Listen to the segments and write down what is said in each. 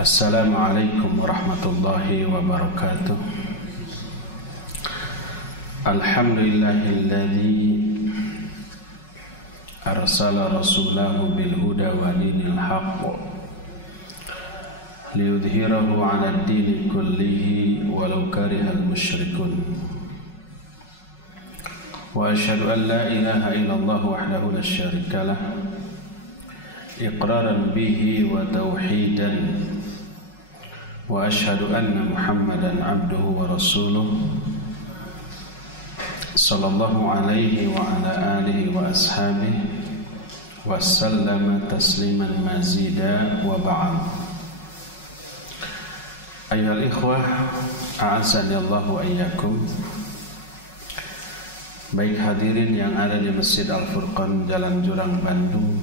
Assalamualaikum warahmatullahi wabarakatuh. Alhamdulillahilladzi arsala rasulahu bil huda wa dinil haqq liyudhhirahu 'ala ad-dini kullihi walau karihal musyrikun. Wa asyhadu an la ilaha illallah wahdahu la syarika lah iqraran bihi wa tauhidan. Wa asyhadu anna Muhammadan abduhu wa rasuluh sallallahu alaihi wa ala alihi wa ashabihi wa sallama tasliman mazida wa ba'd. Ayyuhal ikhwah, a'azzani Allah wa iyyakum. Baik hadirin yang ada di Masjid Al-Furqan Jalan Jurang Bandung,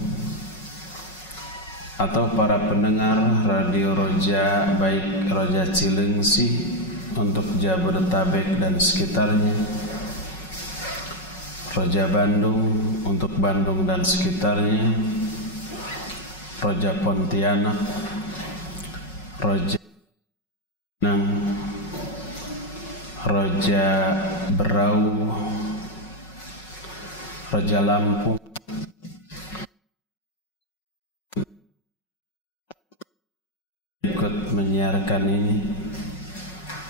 atau para pendengar Radio Roja, baik Roja Cilengsi untuk Jabodetabek dan sekitarnya, Roja Bandung untuk Bandung dan sekitarnya, Roja Pontianak, Roja Nang, Roja Berau, Roja Lampung, ikut menyiarkan ini,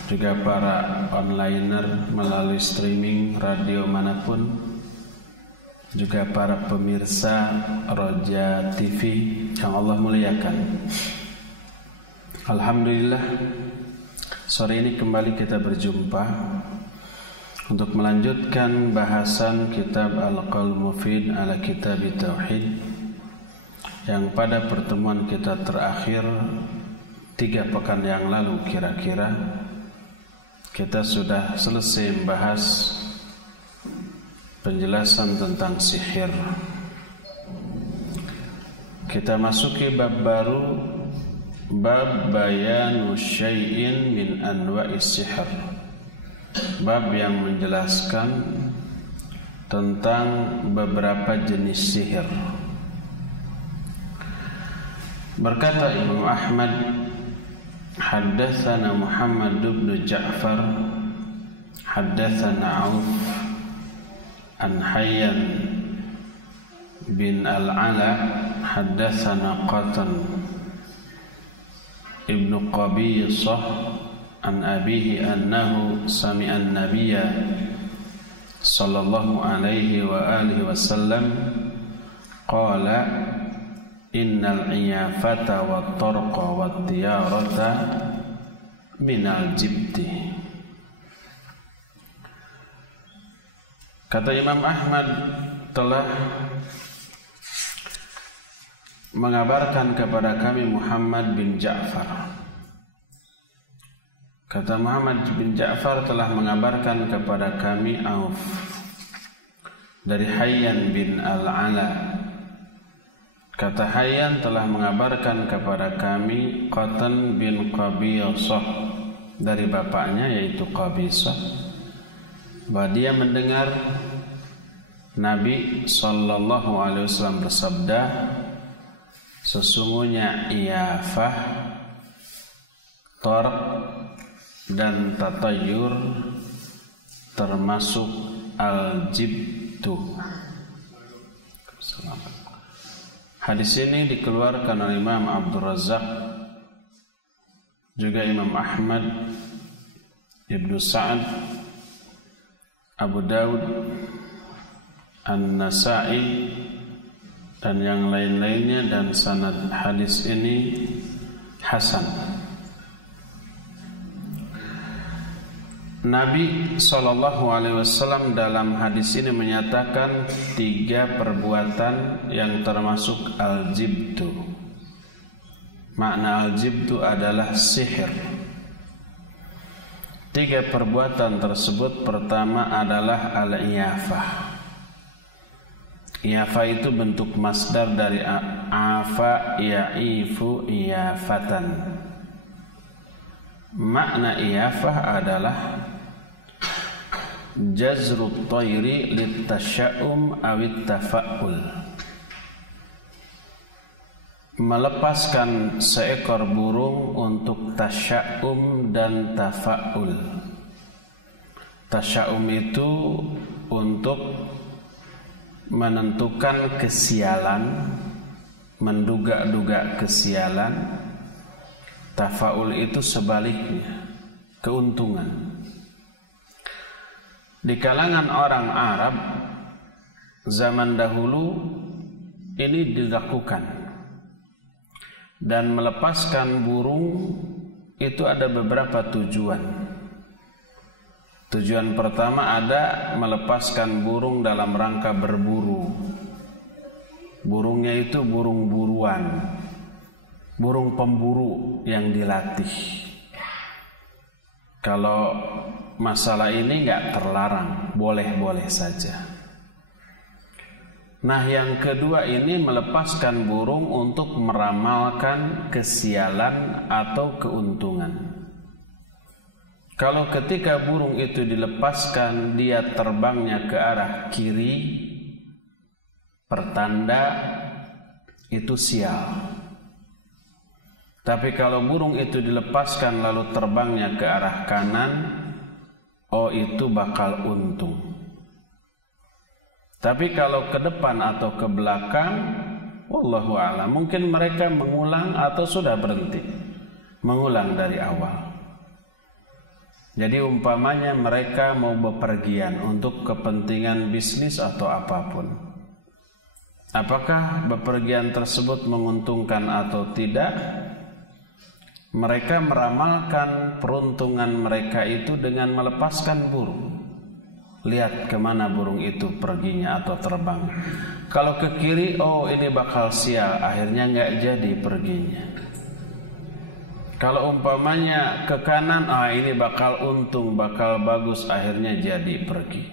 juga para onliner melalui streaming radio manapun, juga para pemirsa Roja TV yang Allah muliakan. Alhamdulillah, sore ini kembali kita berjumpa untuk melanjutkan bahasan kitab Al-Qaul Mufid ala Kitab Tauhid, yang pada pertemuan kita terakhir 3 pekan yang lalu kira-kira kita sudah selesai membahas penjelasan tentang sihir. Kita masuki bab baru, bab bayanu syai'in min anwa'is sihr, bab yang menjelaskan tentang beberapa jenis sihir. Berkata Imam Ahmad, haddatsana Muhammad bin Ja'far haddatsana Auf an Hayyan bin Al-Ala haddatsana Qatan ibn Qabisah an abihi annahu sami'a an-nabiyya sallallahu alaihi wa alihi wasallam qala innal iyafata wat tarqa wat tiyarata minal jibti. Kata Imam Ahmad telah mengabarkan kepada kami Muhammad bin Ja'far. Kata Muhammad bin Ja'far telah mengabarkan kepada kami Auf dari Hayyan bin Al-Ala. Kata Hayyan telah mengabarkan kepada kami Qatan bin Qabisah dari bapaknya yaitu Qabisah, bahwa dia mendengar Nabi sallallahu alaihi wasallam bersabda, sesungguhnya iyafah, tarq dan tatayur termasuk al-jibtu. Hadis ini dikeluarkan oleh Imam Abdul Razak, juga Imam Ahmad, Ibnu Sa'ad, Abu Daud, An-Nasa'i dan yang lain-lainnya, dan sanad hadis ini hasan. Nabi SAW dalam hadis ini menyatakan 3 perbuatan yang termasuk al-jibtu. Makna al-jibtu adalah sihir. 3 perbuatan tersebut, pertama adalah al-iyafah. Iyafah itu bentuk masdar dari afa ya'ifu iyafatan. Makna iyafah adalah jazrut tayri littasya'um awit tafa'ul, melepaskan seekor burung untuk tasya'um dan tafa'ul. Tasya'um itu untuk menentukan kesialan, menduga-duga kesialan. Tafa'ul itu sebaliknya, keuntungan. Di kalangan orang Arab zaman dahulu ini dilakukan. Dan melepaskan burung itu ada beberapa tujuan. Tujuan pertama ada melepaskan burung dalam rangka berburu. Burungnya itu burung buruan, burung pemburu yang dilatih. Kalau masalah ini nggak terlarang, boleh-boleh saja. Nah, yang kedua ini melepaskan burung untuk meramalkan kesialan atau keuntungan. Kalau ketika burung itu dilepaskan dia terbangnya ke arah kiri, pertanda itu sial. Tapi kalau burung itu dilepaskan lalu terbangnya ke arah kanan, oh itu bakal untung. Tapi kalau ke depan atau ke belakang, wallahu a'lam, mungkin mereka mengulang atau sudah berhenti mengulang dari awal. Jadi umpamanya mereka mau bepergian untuk kepentingan bisnis atau apapun. Apakah bepergian tersebut menguntungkan atau tidak? Mereka meramalkan peruntungan mereka itu dengan melepaskan burung. Lihat kemana burung itu perginya atau terbang. Kalau ke kiri, oh ini bakal sial, akhirnya nggak jadi perginya. Kalau umpamanya ke kanan, ini bakal untung, bakal bagus, akhirnya jadi pergi.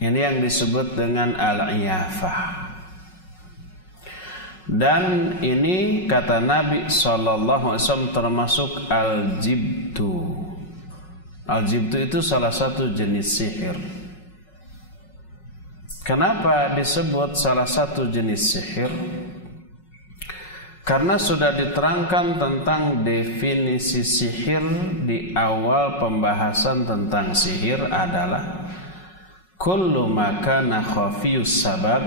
Ini yang disebut dengan al-iyafah. Dan ini kata Nabi SAW termasuk al-jibtu. Al-jibtu itu salah satu jenis sihir. Kenapa disebut salah satu jenis sihir? Karena sudah diterangkan tentang definisi sihir di awal pembahasan tentang sihir adalah kullu ma kana khafiyus sabab,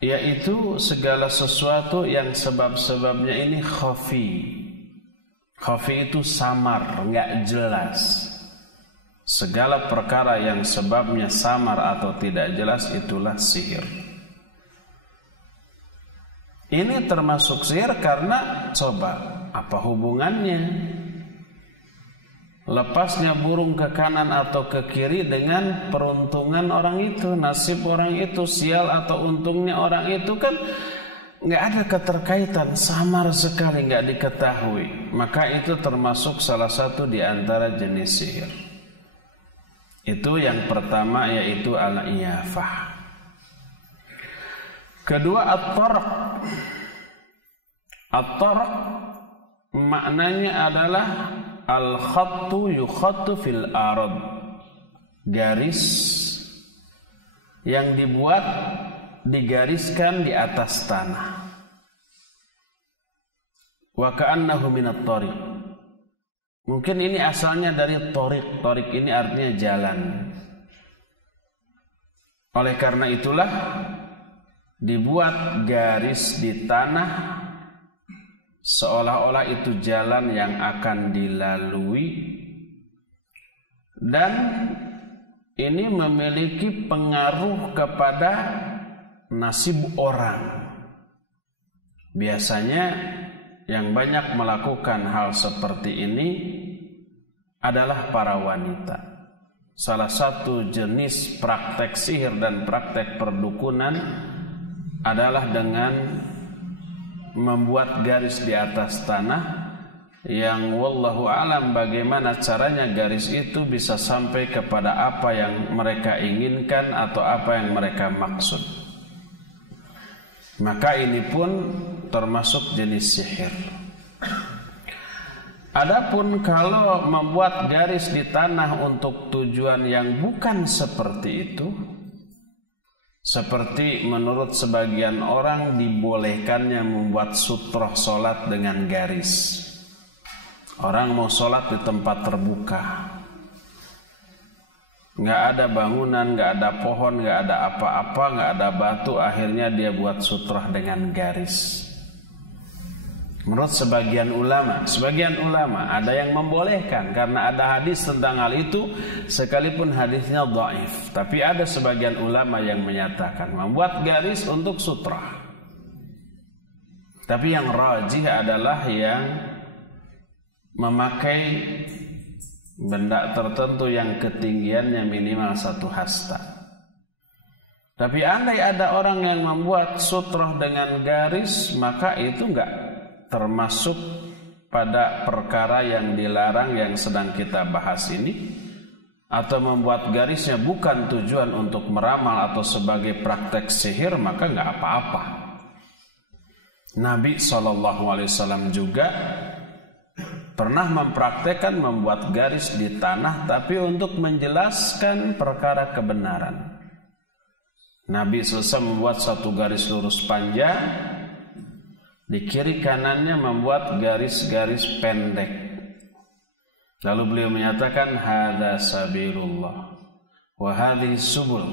yaitu segala sesuatu yang sebab-sebabnya ini khafi. Khafi itu samar, nggak jelas. Segala perkara yang sebabnya samar atau tidak jelas itulah sihir. Ini termasuk sihir karena coba apa hubungannya lepasnya burung ke kanan atau ke kiri dengan peruntungan orang itu, nasib orang itu, sial atau untungnya orang itu, kan nggak ada keterkaitan, samar sekali, nggak diketahui. Maka itu termasuk salah satu di antara jenis sihir. Itu yang pertama, yaitu al-iyafah. Kedua, at-tarq. At-tarq maknanya adalah al-khattu yukhattu fil ard, garis yang dibuat, digariskan di atas tanah. Wa ka'annahu minat tariq. Mungkin ini asalnya dari tariq. Tariq ini artinya jalan. Oleh karena itulah dibuat garis di tanah seolah-olah itu jalan yang akan dilalui, dan ini memiliki pengaruh kepada nasib orang. Biasanya yang banyak melakukan hal seperti ini adalah para wanita. Salah satu jenis praktek sihir dan praktek perdukunan adalah dengan membuat garis di atas tanah, yang wallahu alam bagaimana caranya garis itu bisa sampai kepada apa yang mereka inginkan atau apa yang mereka maksud. Maka ini pun termasuk jenis sihir. Adapun kalau membuat garis di tanah untuk tujuan yang bukan seperti itu, Seperti menurut sebagian orang dibolehkannya membuat sutroh sholat dengan garis. Orang mau sholat di tempat terbuka, nggak ada bangunan, nggak ada pohon, nggak ada apa-apa, nggak ada batu, akhirnya dia buat sutroh dengan garis. Menurut sebagian ulama ada yang membolehkan karena ada hadis tentang hal itu, sekalipun hadisnya dhaif. Tapi ada sebagian ulama yang menyatakan membuat garis untuk sutrah. Tapi yang rajih adalah yang memakai benda tertentu yang ketinggiannya minimal 1 hasta. Tapi andai ada orang yang membuat sutrah dengan garis, maka itu enggak termasuk pada perkara yang dilarang yang sedang kita bahas ini, atau membuat garisnya bukan tujuan untuk meramal atau sebagai praktek sihir, maka enggak apa-apa. Nabi SAW juga pernah mempraktekkan membuat garis di tanah, tapi untuk menjelaskan perkara kebenaran. Nabi SAW membuat satu garis lurus panjang, di kiri kanannya membuat garis-garis pendek. Lalu beliau menyatakan, hadza sabilullah wa hadhihi subul.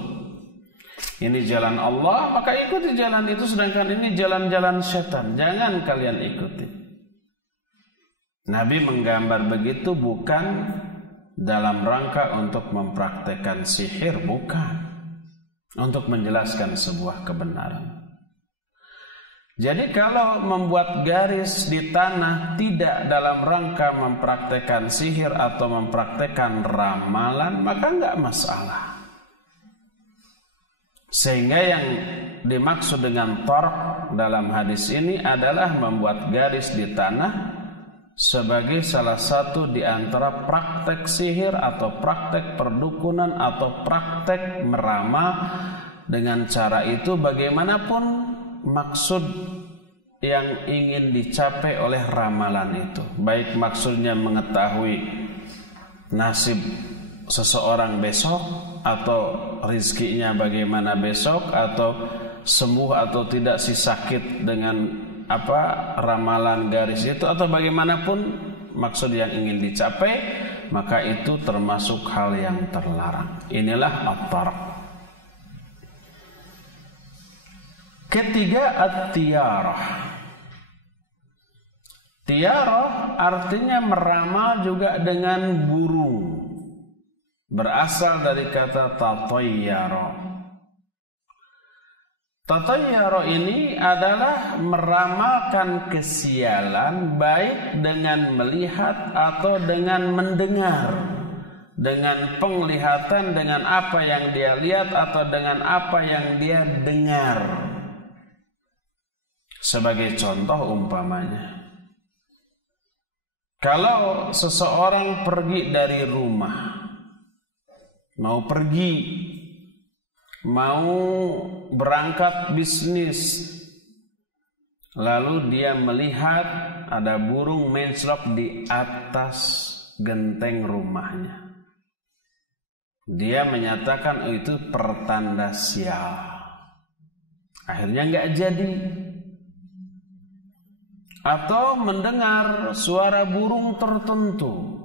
Ini jalan Allah, maka ikuti jalan itu, sedangkan ini jalan-jalan setan, jangan kalian ikuti. Nabi menggambar begitu bukan dalam rangka untuk mempraktekkan sihir, bukan, untuk menjelaskan sebuah kebenaran. Jadi kalau membuat garis di tanah tidak dalam rangka mempraktekkan sihir atau mempraktekkan ramalan, maka enggak masalah. Sehingga yang dimaksud dengan tarq dalam hadis ini adalah membuat garis di tanah sebagai salah satu di antara praktek sihir atau praktek perdukunan atau praktek meramal. Dengan cara itu bagaimanapun maksud yang ingin dicapai oleh ramalan itu, baik maksudnya mengetahui nasib seseorang besok, atau rizkinya bagaimana besok, atau sembuh atau tidak si sakit dengan ramalan garis itu, atau bagaimanapun maksud yang ingin dicapai, maka itu termasuk hal yang terlarang. Inilah at-tarq. Ketiga, at-tiyarah. Tiyarah artinya meramal juga dengan burung. Berasal dari kata tatayyara. Tatayyara ini adalah meramalkan kesialan baik dengan melihat atau dengan mendengar. Dengan penglihatan, dengan apa yang dia lihat atau dengan apa yang dia dengar. Sebagai contoh umpamanya, kalau seseorang pergi dari rumah, mau berangkat bisnis, lalu dia melihat ada burung menclok di atas genteng rumahnya, dia menyatakan itu pertanda sial. Akhirnya nggak jadi. Atau mendengar suara burung tertentu,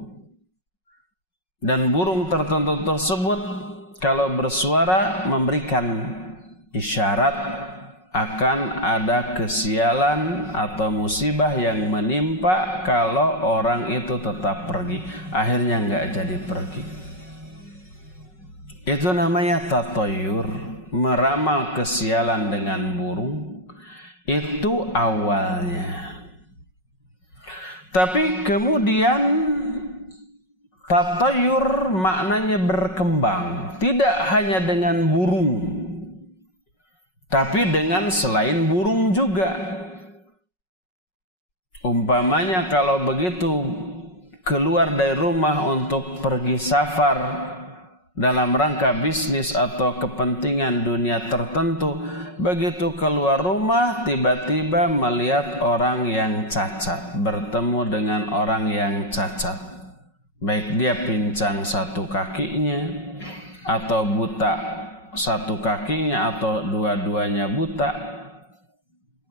dan burung tertentu tersebut kalau bersuara memberikan isyarat akan ada kesialan atau musibah yang menimpa kalau orang itu tetap pergi. Akhirnya nggak jadi pergi. Itu namanya tatayyur, meramal kesialan dengan burung. Itu awalnya. Tapi kemudian tatayyur maknanya berkembang, tidak hanya dengan burung, tapi dengan selain burung juga. Umpamanya kalau begitu keluar dari rumah untuk pergi safar dalam rangka bisnis atau kepentingan dunia tertentu, begitu keluar rumah tiba-tiba melihat orang yang cacat, bertemu dengan orang yang cacat, baik dia pincang satu kakinya atau buta satu kakinya atau dua-duanya buta,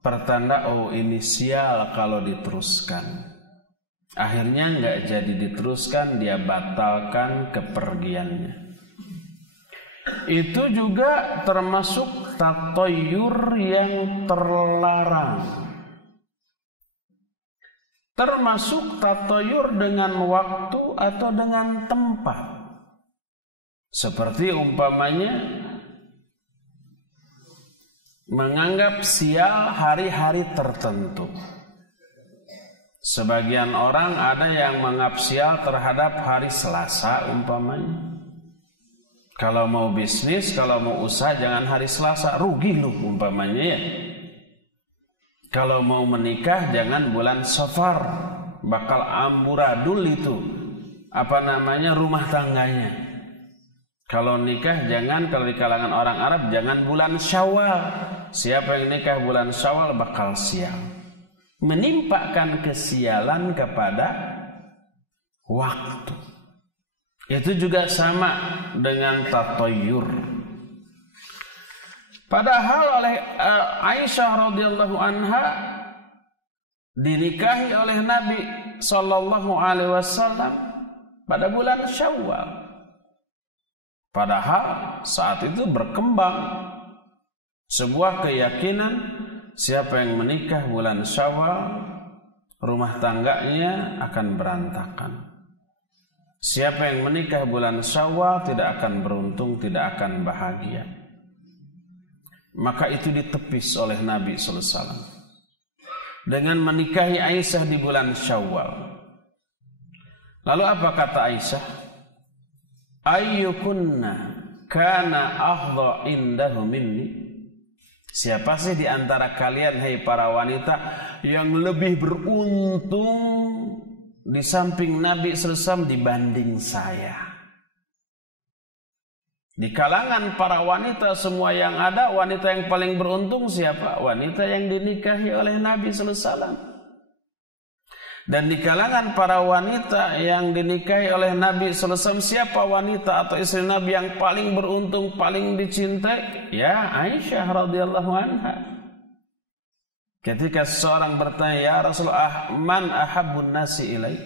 pertanda oh ini sial kalau diteruskan. Akhirnya nggak jadi diteruskan, dia batalkan kepergiannya. Itu juga termasuk tatoyur yang terlarang. Termasuk tatoyur dengan waktu atau dengan tempat. Seperti umpamanya menganggap sial hari-hari tertentu. Sebagian orang ada yang menganggap sial terhadap hari Selasa umpamanya. Kalau mau bisnis, kalau mau usaha jangan hari Selasa, rugi lu umpamanya ya. Kalau mau menikah jangan bulan Safar, bakal amburadul itu rumah tangganya. Kalau nikah jangan, kalau di kalangan orang Arab jangan bulan Syawal. Siapa yang nikah bulan Syawal bakal sial. Menimpakan kesialan kepada waktu. Itu juga sama dengan tatoyur. Padahal oleh Aisyah radhiyallahu anha dinikahi oleh Nabi sallallahu alaihi wasallam pada bulan Syawal. Padahal saat itu berkembang sebuah keyakinan, siapa yang menikah bulan Syawal, rumah tangganya akan berantakan. Siapa yang menikah bulan Syawal tidak akan beruntung, tidak akan bahagia. Maka itu ditepis oleh Nabi sallallahu alaihi wasallam dengan menikahi Aisyah di bulan Syawal. Lalu apa kata Aisyah? Ayyukunna kana afdha indahu minni? Siapa sih di antara kalian, hai para wanita, yang lebih beruntung di samping Nabi sallallahu alaihi wasallam dibanding saya? Di kalangan para wanita semua yang ada, wanita yang paling beruntung siapa? Wanita yang dinikahi oleh Nabi sallallahu alaihi wasallam. Dan di kalangan para wanita yang dinikahi oleh Nabi sallallahu alaihi wasallam, siapa wanita atau istri Nabi yang paling beruntung, paling dicintai? Ya, Aisyah radhiyallahu anha. Ketika seseorang bertanya, "Ya Rasulullah, man ahabbun nasi ilaik?"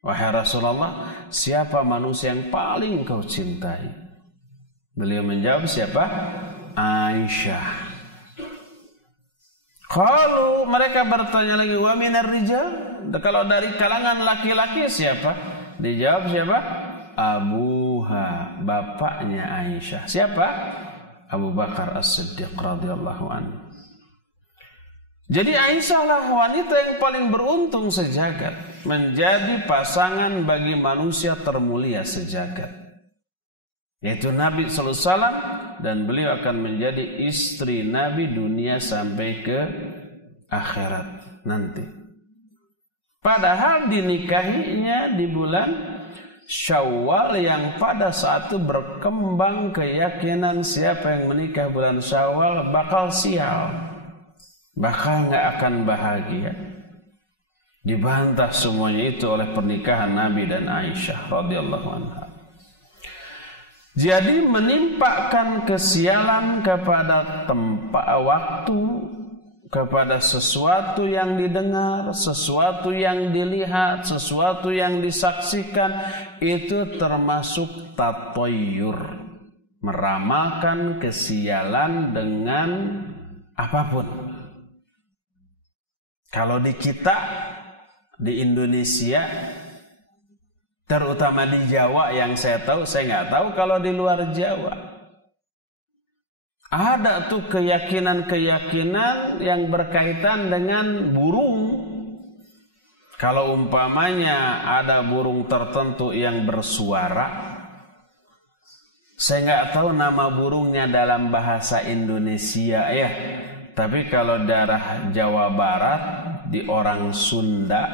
Wahai Rasulullah, siapa manusia yang paling kau cintai? Beliau menjawab, siapa? Aisyah. Kalau mereka bertanya lagi, wa minar rijal? Kalau dari kalangan laki-laki siapa? Dijawab siapa? Abuha, bapaknya Aisyah. Siapa? Abu Bakar As-Siddiq radhiyallahu anhu. Jadi Aisyah lah wanita yang paling beruntung sejagat, menjadi pasangan bagi manusia termulia sejagat, yaitu Nabi sallallahu alaihi wasallam, dan beliau akan menjadi istri Nabi dunia sampai ke akhirat nanti. Padahal dinikahinya di bulan Syawal yang pada saat itu berkembang keyakinan siapa yang menikah bulan Syawal bakal sial, bakal nggak akan bahagia. Dibantah semuanya itu oleh pernikahan Nabi dan Aisyah radhiyallahu anha. Jadi menimpakan kesialan kepada tempat waktu, kepada sesuatu yang didengar, sesuatu yang dilihat, sesuatu yang disaksikan, itu termasuk tatoyur, meramalkan kesialan dengan apapun. Kalau di kita, di Indonesia, terutama di Jawa yang saya tahu, saya nggak tahu kalau di luar Jawa. Ada tuh keyakinan-keyakinan yang berkaitan dengan burung. Kalau umpamanya ada burung tertentu yang bersuara, saya nggak tahu nama burungnya dalam bahasa Indonesia ya. Tapi kalau daerah Jawa Barat, di orang Sunda,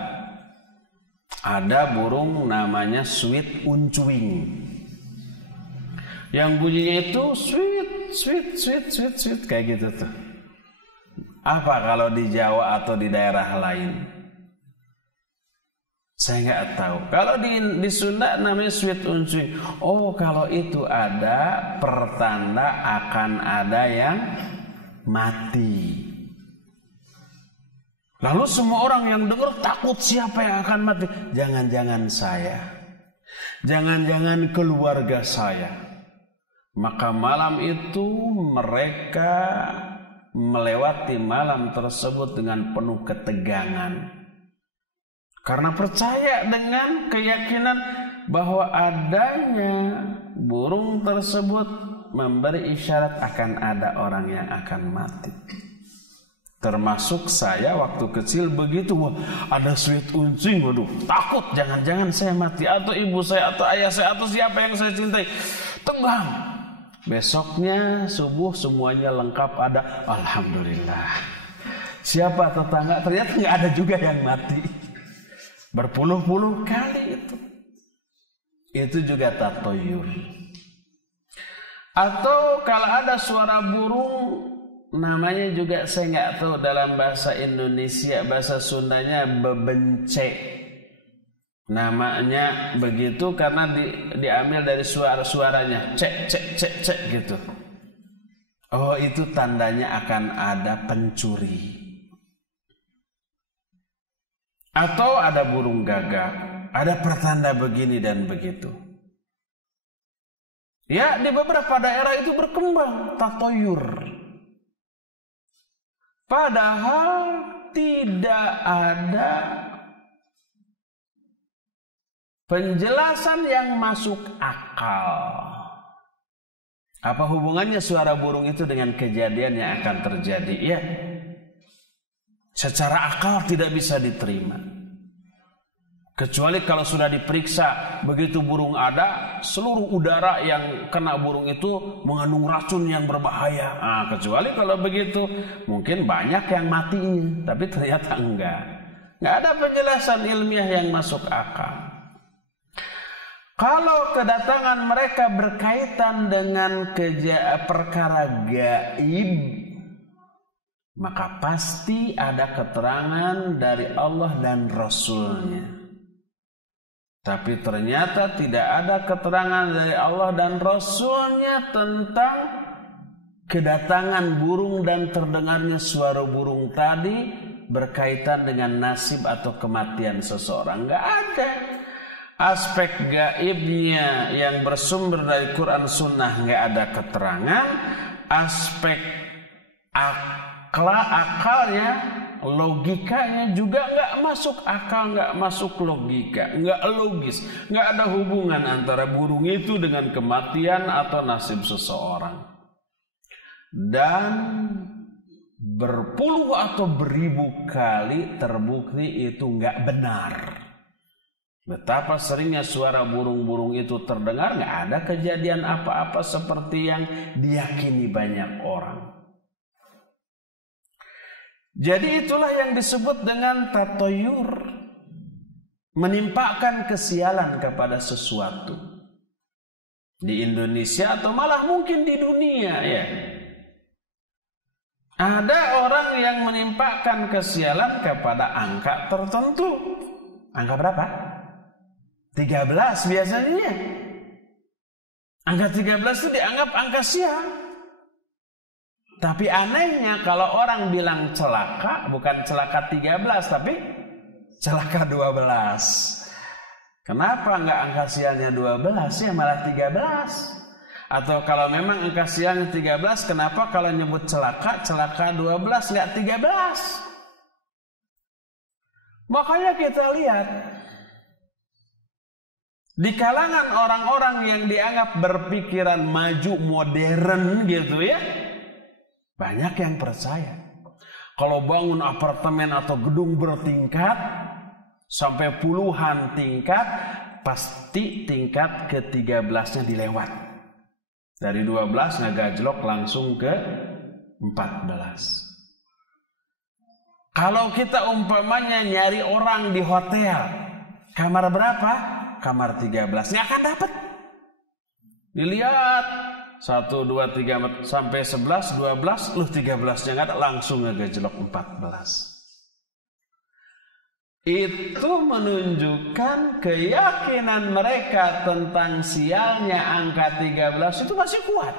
ada burung namanya sweet uncuing, yang bunyinya itu sweet kayak gitu tuh. Apa kalau di Jawa atau di daerah lain? Saya nggak tahu. Kalau di Sunda namanya sweet unswing. Oh, kalau itu ada pertanda akan ada yang mati. Lalu semua orang yang dengar takut, siapa yang akan mati? Jangan-jangan saya. Jangan-jangan keluarga saya. Maka malam itu mereka melewati malam tersebut dengan penuh ketegangan. Karena percaya dengan keyakinan bahwa adanya burung tersebut memberi isyarat akan ada orang yang akan mati. Termasuk saya waktu kecil begitu, wah, ada sweet unswing, waduh, takut jangan-jangan saya mati, atau ibu saya, atau ayah saya, atau siapa yang saya cintai. Tegang. Besoknya subuh semuanya lengkap ada, alhamdulillah. Siapa tetangga, ternyata nggak ada juga yang mati. Berpuluh-puluh kali itu. Itu juga tatoyur. Atau kalau ada suara burung, namanya juga saya nggak tahu dalam bahasa Indonesia, bahasa Sundanya bebencek. Namanya begitu karena diambil dari suaranya cek cek cek cek gitu. Oh, itu tandanya akan ada pencuri. Atau ada burung gagak, ada pertanda begini dan begitu. Ya, di beberapa daerah itu berkembang tatoyur. Padahal tidak ada penjelasan yang masuk akal. Apa hubungannya suara burung itu dengan kejadian yang akan terjadi? Ya, secara akal tidak bisa diterima. Kecuali kalau sudah diperiksa, begitu burung ada, seluruh udara yang kena burung itu mengandung racun yang berbahaya. Nah, kecuali kalau begitu, mungkin banyak yang matinya, tapi ternyata enggak. Enggak ada penjelasan ilmiah yang masuk akal. Kalau kedatangan mereka berkaitan dengan perkara gaib, maka pasti ada keterangan dari Allah dan Rasul-Nya. Tapi ternyata tidak ada keterangan dari Allah dan Rasul-Nya tentang kedatangan burung dan terdengarnya suara burung tadi berkaitan dengan nasib atau kematian seseorang. Enggak ada. Aspek gaibnya yang bersumber dari Quran Sunnah enggak ada keterangan. Aspek akalnya, logikanya juga nggak masuk akal, nggak masuk logika, nggak logis, nggak ada hubungan antara burung itu dengan kematian atau nasib seseorang. Dan berpuluh atau beribu kali terbukti itu nggak benar. Betapa seringnya suara burung-burung itu terdengar, nggak ada kejadian apa-apa seperti yang diyakini banyak orang. Jadi itulah yang disebut dengan tatoyur, menimpakan kesialan kepada sesuatu. Di Indonesia atau malah mungkin di dunia ya. Ada orang yang menimpakan kesialan kepada angka tertentu. Angka berapa? 13 biasanya. Angka 13 itu dianggap angka sial. Tapi anehnya kalau orang bilang celaka, bukan celaka 13 tapi celaka 12. Kenapa enggak angka sialnya 12 ya malah 13? Atau kalau memang angka sialnya 13, kenapa kalau nyebut celaka 12 enggak 13? Makanya kita lihat di kalangan orang-orang yang dianggap berpikiran maju modern gitu ya, banyak yang percaya kalau bangun apartemen atau gedung bertingkat sampai puluhan tingkat, pasti tingkat ke-13-nya dilewat. Dari 12 ngegajlok langsung ke 14. Kalau kita umpamanya nyari orang di hotel, kamar berapa? Kamar 13. Nggak akan dapat. Dilihat 1, 2, 3 sampai 11, 12, 13-nya nggak ada, langsung ngegajlok 14. itu menunjukkan keyakinan mereka tentang sialnya angka 13 itu masih kuat.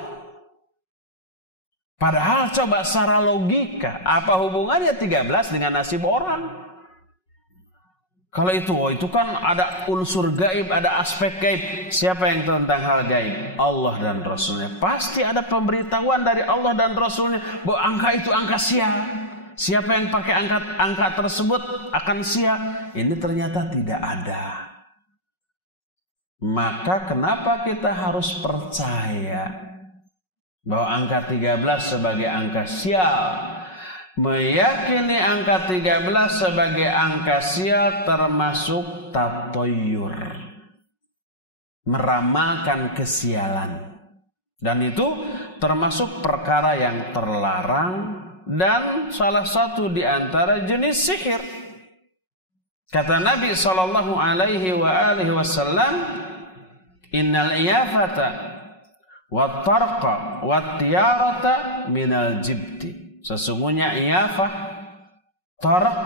Padahal coba secara logika, apa hubungannya 13 dengan nasib orang? Kalau itu kan ada unsur gaib, ada aspek gaib. Siapa yang tahu tentang hal gaib? Allah dan Rasulnya. Pasti ada pemberitahuan dari Allah dan Rasulnya bahwa angka itu angka sial. Siapa yang pakai angka tersebut akan sial. Ini ternyata tidak ada. Maka kenapa kita harus percaya bahwa angka 13 sebagai angka sial? Meyakini angka 13 sebagai angka sial termasuk tatoyur, meramalkan kesialan. Dan itu termasuk perkara yang terlarang dan salah satu di antara jenis sihir. Kata Nabi SAW, innal iyafata wat tarqa wat tiyarata minal jibti. Sesungguhnya iyafah, tarq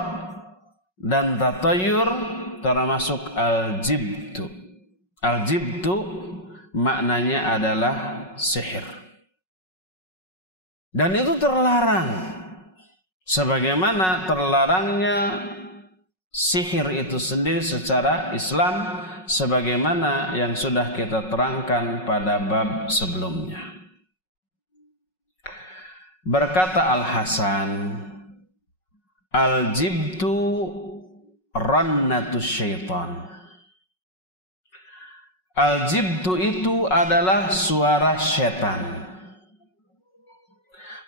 dan tatayur termasuk al-jibtu. Al-jibtu maknanya adalah sihir. Dan itu terlarang. Sebagaimana terlarangnya sihir itu sendiri secara Islam, sebagaimana yang sudah kita terangkan pada bab sebelumnya. Berkata Al-Hasan, al-jibtu rannatus syaitan. Al-jibtu itu adalah suara syaitan.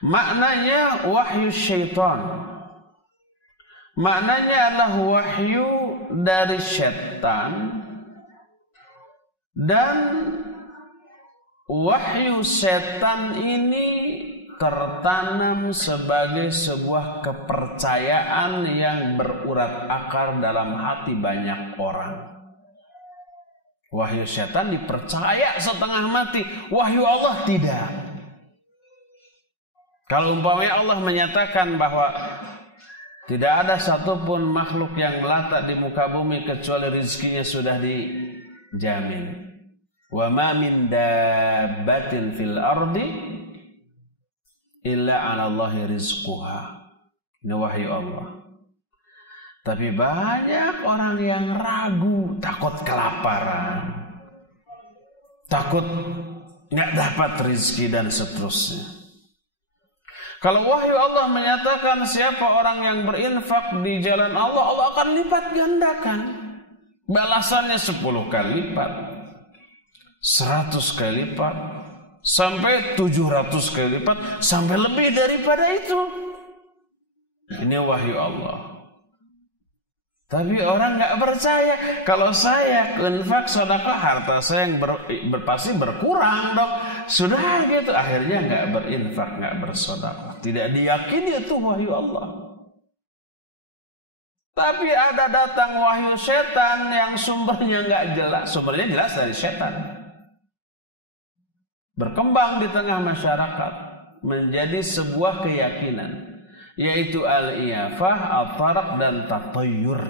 Maknanya wahyu syaitan. Maknanya adalah wahyu dari syaitan. Dan wahyu syaitan ini tertanam sebagai sebuah kepercayaan yang berurat akar dalam hati banyak orang. Wahyu syaitan dipercaya setengah mati, wahyu Allah tidak. Kalau umpamanya Allah menyatakan bahwa tidak ada satupun makhluk yang melata di muka bumi kecuali rezekinya sudah dijamin. Wa ma min dabbatin fil ardi illa 'ala Allahi rizquha. Ini wahyu Allah. Tapi banyak orang yang ragu, takut kelaparan, takut nggak dapat rezeki dan seterusnya. Kalau wahyu Allah menyatakan siapa orang yang berinfak di jalan Allah, Allah akan lipat gandakan. Balasannya 10 kali lipat, 100 kali lipat, sampai 700 kali lipat, sampai lebih daripada itu. Ini wahyu Allah. Tapi orang nggak percaya. Kalau saya infak sedekah, harta saya yang pasti berkurang dong. Sudah gitu, akhirnya nggak berinfak, nggak bersedekah. Tidak diyakini itu wahyu Allah. Tapi ada datang wahyu setan yang sumbernya nggak jelas. Sumbernya jelas dari setan. Berkembang di tengah masyarakat menjadi sebuah keyakinan, yaitu al-iyafah, al-tarq dan tatayyur,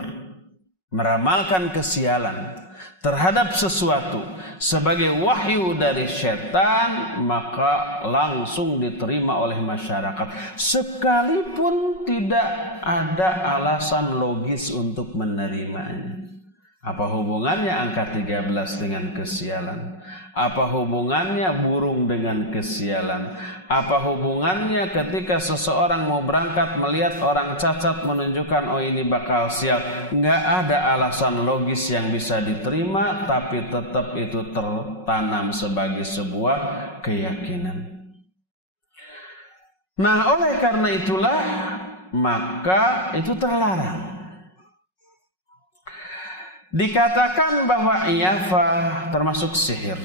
meramalkan kesialan terhadap sesuatu sebagai wahyu dari syaitan, maka langsung diterima oleh masyarakat sekalipun tidak ada alasan logis untuk menerimanya. Apa hubungannya angka 13 dengan kesialan? Apa hubungannya burung dengan kesialan? Apa hubungannya ketika seseorang mau berangkat melihat orang cacat menunjukkan oh ini bakal sial? Nggak ada alasan logis yang bisa diterima, tapi tetap itu tertanam sebagai sebuah keyakinan. Nah, oleh karena itulah maka itu terlarang. Dikatakan bahwa iyafah termasuk sihir,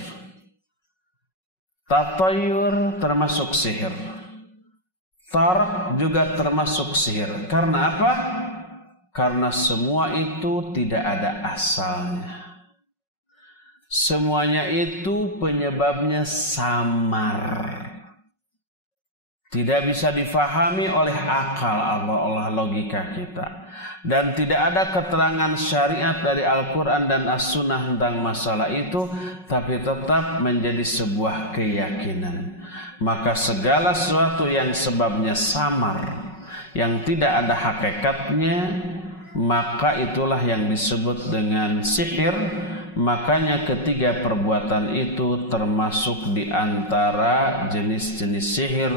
tatayur termasuk sihir, tarq juga termasuk sihir. Karena apa? Karena semua itu tidak ada asalnya. Semuanya itu penyebabnya samar. tidak bisa difahami oleh akal Allah logika kita, dan tidak ada keterangan syariat dari Al-Quran dan As-Sunnah tentang masalah itu, tapi tetap menjadi sebuah keyakinan, maka segala sesuatu yang sebabnya samar, yang tidak ada hakikatnya, maka itulah yang disebut dengan sihir. Makanya ketiga perbuatan itu termasuk di antara jenis-jenis sihir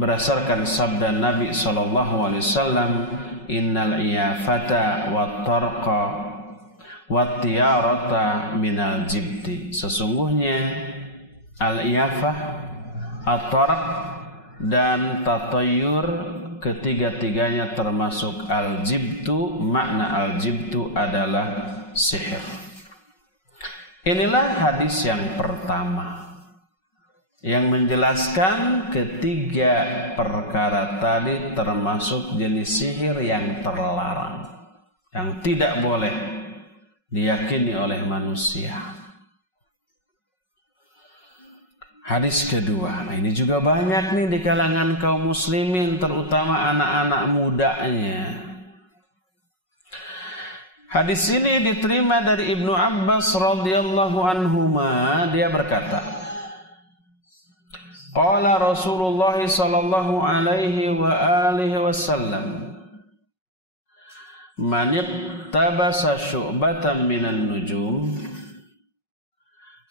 berdasarkan sabda Nabi SAW, innal iyafata wat tarqa wat tiyarata minal jibti. Sesungguhnya al-iyafah, at-tarq dan tatayur, ketiga-tiganya termasuk al-jibtu. Makna al-jibtu adalah sihir. Inilah hadis yang pertama yang menjelaskan ketiga perkara tadi termasuk jenis sihir yang terlarang, yang tidak boleh diyakini oleh manusia. Hadis kedua, nah ini juga banyak nih di kalangan kaum muslimin, terutama anak-anak mudanya. Hadis ini diterima dari Ibnu Abbas radhiyallahu anhuma. Dia berkata, qala Rasulullah sallallahu alaihi wa alihi wasallam, man iktabasa syu'batan minan nujum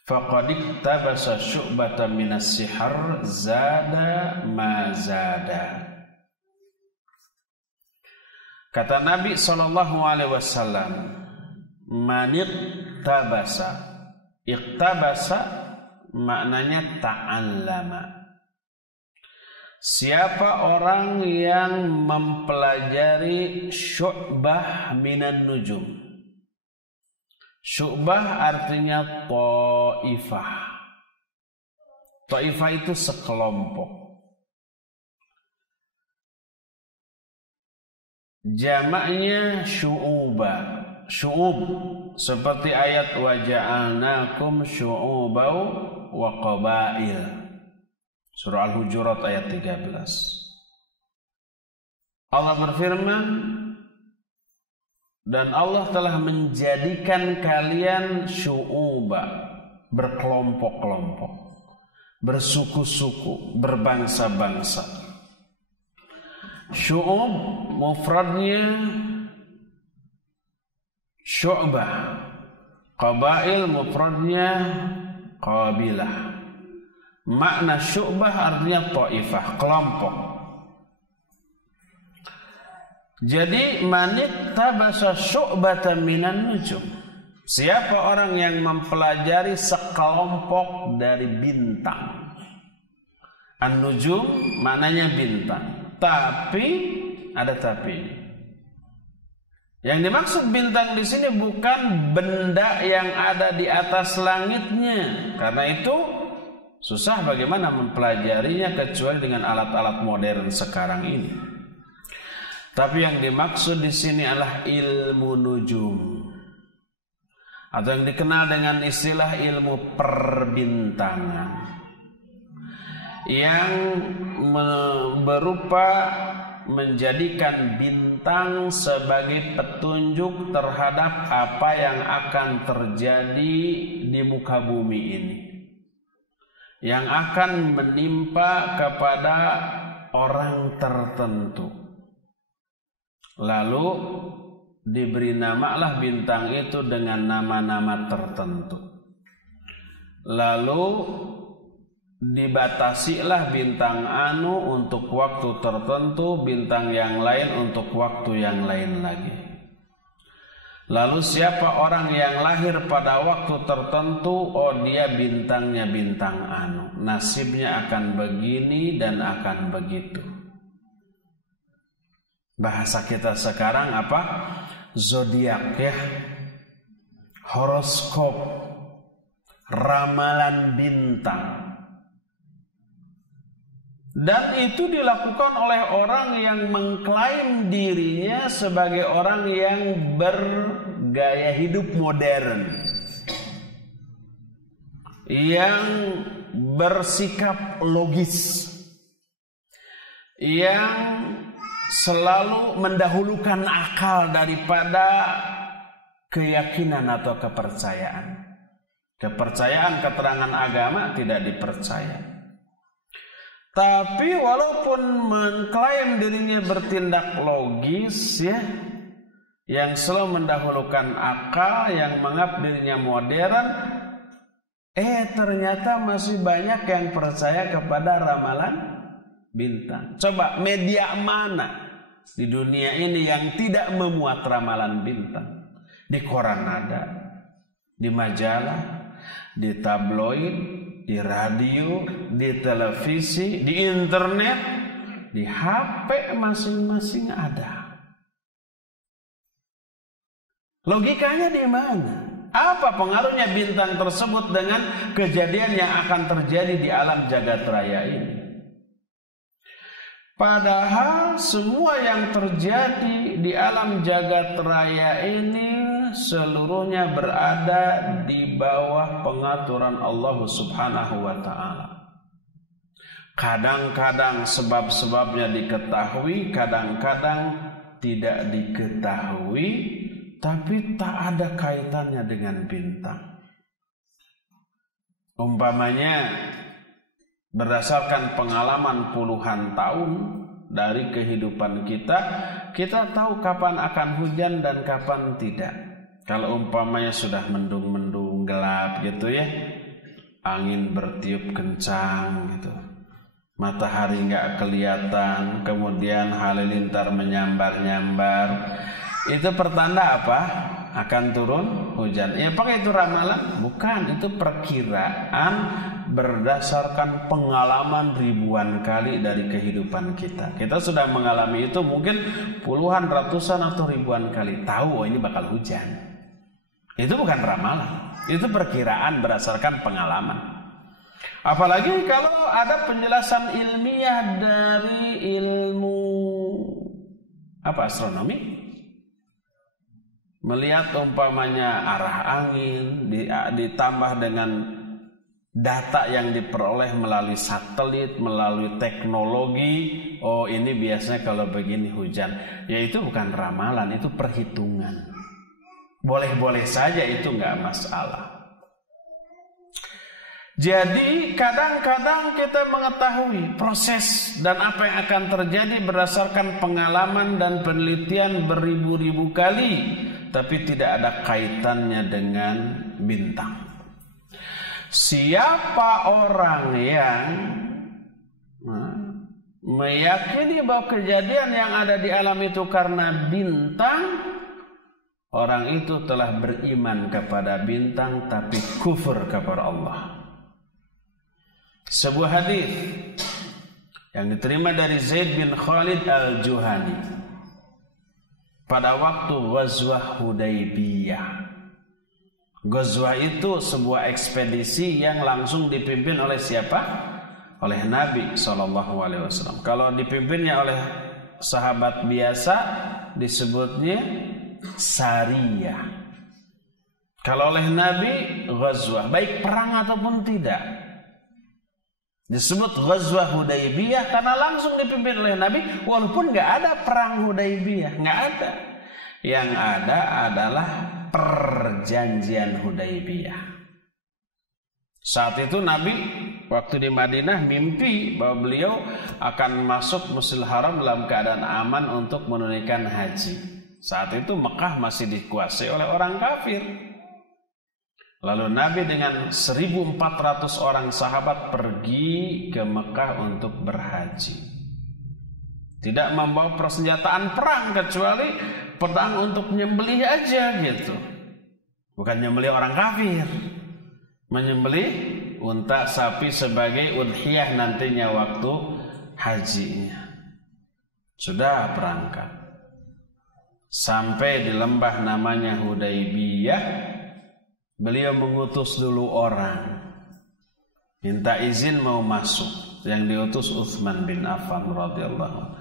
faqad iktabasa syu'batan minas sihar zada ma zada. Kata Nabi SAW, man iktabasa. Iktabasa maknanya ta'allama. Siapa orang yang mempelajari syu'bah minan nujum. Syu'bah artinya ta'ifah. Ta'ifah itu sekelompok. Jamaknya syu'uba. Syu'ub seperti ayat wa ja'alnakum syu'ubau wa qabail, surah Al-Hujurat ayat 13. Allah berfirman, dan Allah telah menjadikan kalian syu'uba, berkelompok-kelompok, bersuku-suku, berbangsa-bangsa. Syu'ub mufradnya syu'bah, qabail mufradnya qabilah. Makna syu'bah artinya ta'ifah, kelompok. Jadi manik tabasa syu'batan minan nujum, siapa orang yang mempelajari sekelompok dari bintang. An-nujum maknanya bintang. Tapi ada tapi. Yang dimaksud bintang di sini bukan benda yang ada di atas langitnya. Karena itu susah bagaimana mempelajarinya kecuali dengan alat-alat modern sekarang ini. Tapi yang dimaksud di sini adalah ilmu nujum, atau yang dikenal dengan istilah ilmu perbintangan, yang berupa menjadikan bintang sebagai petunjuk terhadap apa yang akan terjadi di muka bumi ini, yang akan menimpa kepada orang tertentu. Lalu diberi namalah bintang itu dengan nama-nama tertentu. Lalu dibatasilah bintang anu untuk waktu tertentu, bintang yang lain untuk waktu yang lain lagi. Lalu siapa orang yang lahir pada waktu tertentu, oh dia bintangnya bintang anu, nasibnya akan begini dan akan begitu. Bahasa kita sekarang apa? Zodiak ya, horoskop, ramalan bintang. Dan itu dilakukan oleh orang yang mengklaim dirinya sebagai orang yang bergaya hidup modern, yang bersikap logis, yang selalu mendahulukan akal daripada keyakinan atau kepercayaan. Kepercayaan keterangan agama tidak dipercaya. Tapi walaupun mengklaim dirinya bertindak logis ya, yang selalu mendahulukan akal, yang menganggap dirinya modern, ternyata masih banyak yang percaya kepada ramalan bintang. Coba media mana di dunia ini yang tidak memuat ramalan bintang? Di koran ada, di majalah, di tabloid, di radio, di televisi, di internet, di HP masing-masing ada. Logikanya di mana? Apa pengaruhnya bintang tersebut dengan kejadian yang akan terjadi di alam jagat raya ini? Padahal semua yang terjadi di alam jagat raya ini seluruhnya berada di bawah pengaturan Allah Subhanahu wa ta'ala. Kadang-kadang sebab-sebabnya diketahui, kadang-kadang tidak diketahui, tapi tak ada kaitannya dengan bintang. Umpamanya berdasarkan pengalaman puluhan tahun dari kehidupan kita, kita tahu kapan akan hujan dan kapan tidak. Kalau umpamanya sudah mendung-mendung gelap gitu ya, angin bertiup kencang gitu, matahari nggak kelihatan, kemudian halilintar menyambar-nyambar, itu pertanda apa? Akan turun hujan. Ya, apakah itu ramalan? Bukan, itu perkiraan berdasarkan pengalaman ribuan kali dari kehidupan kita. Kita sudah mengalami itu mungkin puluhan, ratusan atau ribuan kali. Tahu ini bakal hujan. Itu bukan ramalan, itu perkiraan berdasarkan pengalaman. Apalagi kalau ada penjelasan ilmiah dari ilmu astronomi. Melihat umpamanya arah angin ditambah dengan data yang diperoleh melalui satelit, melalui teknologi. Oh, ini biasanya kalau begini hujan. Ya itu bukan ramalan, itu perhitungan. Boleh-boleh saja, itu nggak masalah. Jadi kadang-kadang kita mengetahui proses dan apa yang akan terjadi berdasarkan pengalaman dan penelitian beribu-ribu kali, tapi tidak ada kaitannya dengan bintang. Siapa orang yang meyakini bahwa kejadian yang ada di alam itu karena bintang, orang itu telah beriman kepada bintang tapi kufur kepada Allah. Sebuah hadis yang diterima dari Zaid bin Khalid al-Juhani pada waktu Ghazwah Hudaybiyah. Ghazwah itu sebuah ekspedisi yang langsung dipimpin oleh siapa? Oleh Nabi SAW. Kalau dipimpinnya oleh sahabat biasa disebutnya Sariyah. Kalau oleh Nabi Ghazwah, baik perang ataupun tidak. Disebut Ghazwah Hudaybiyah karena langsung dipimpin oleh Nabi, walaupun nggak ada perang Hudaybiyah, nggak ada. Yang ada adalah perjanjian Hudaybiyah. Saat itu Nabi waktu di Madinah mimpi bahwa beliau akan masuk Masjidil Haram dalam keadaan aman untuk menunaikan haji. Saat itu Mekah masih dikuasai oleh orang kafir. Lalu Nabi dengan 1.400 orang sahabat pergi ke Mekah untuk berhaji. Tidak membawa persenjataan perang kecuali pedang untuk menyembelih aja gitu. Bukan menyembelih orang kafir. Menyembelih unta, sapi sebagai udhiyah nantinya waktu hajinya. Sudah berangkat. Sampai di lembah namanya Hudaybiyah, beliau mengutus dulu orang, minta izin mau masuk. Yang diutus Utsman bin Affan radhiyallahu.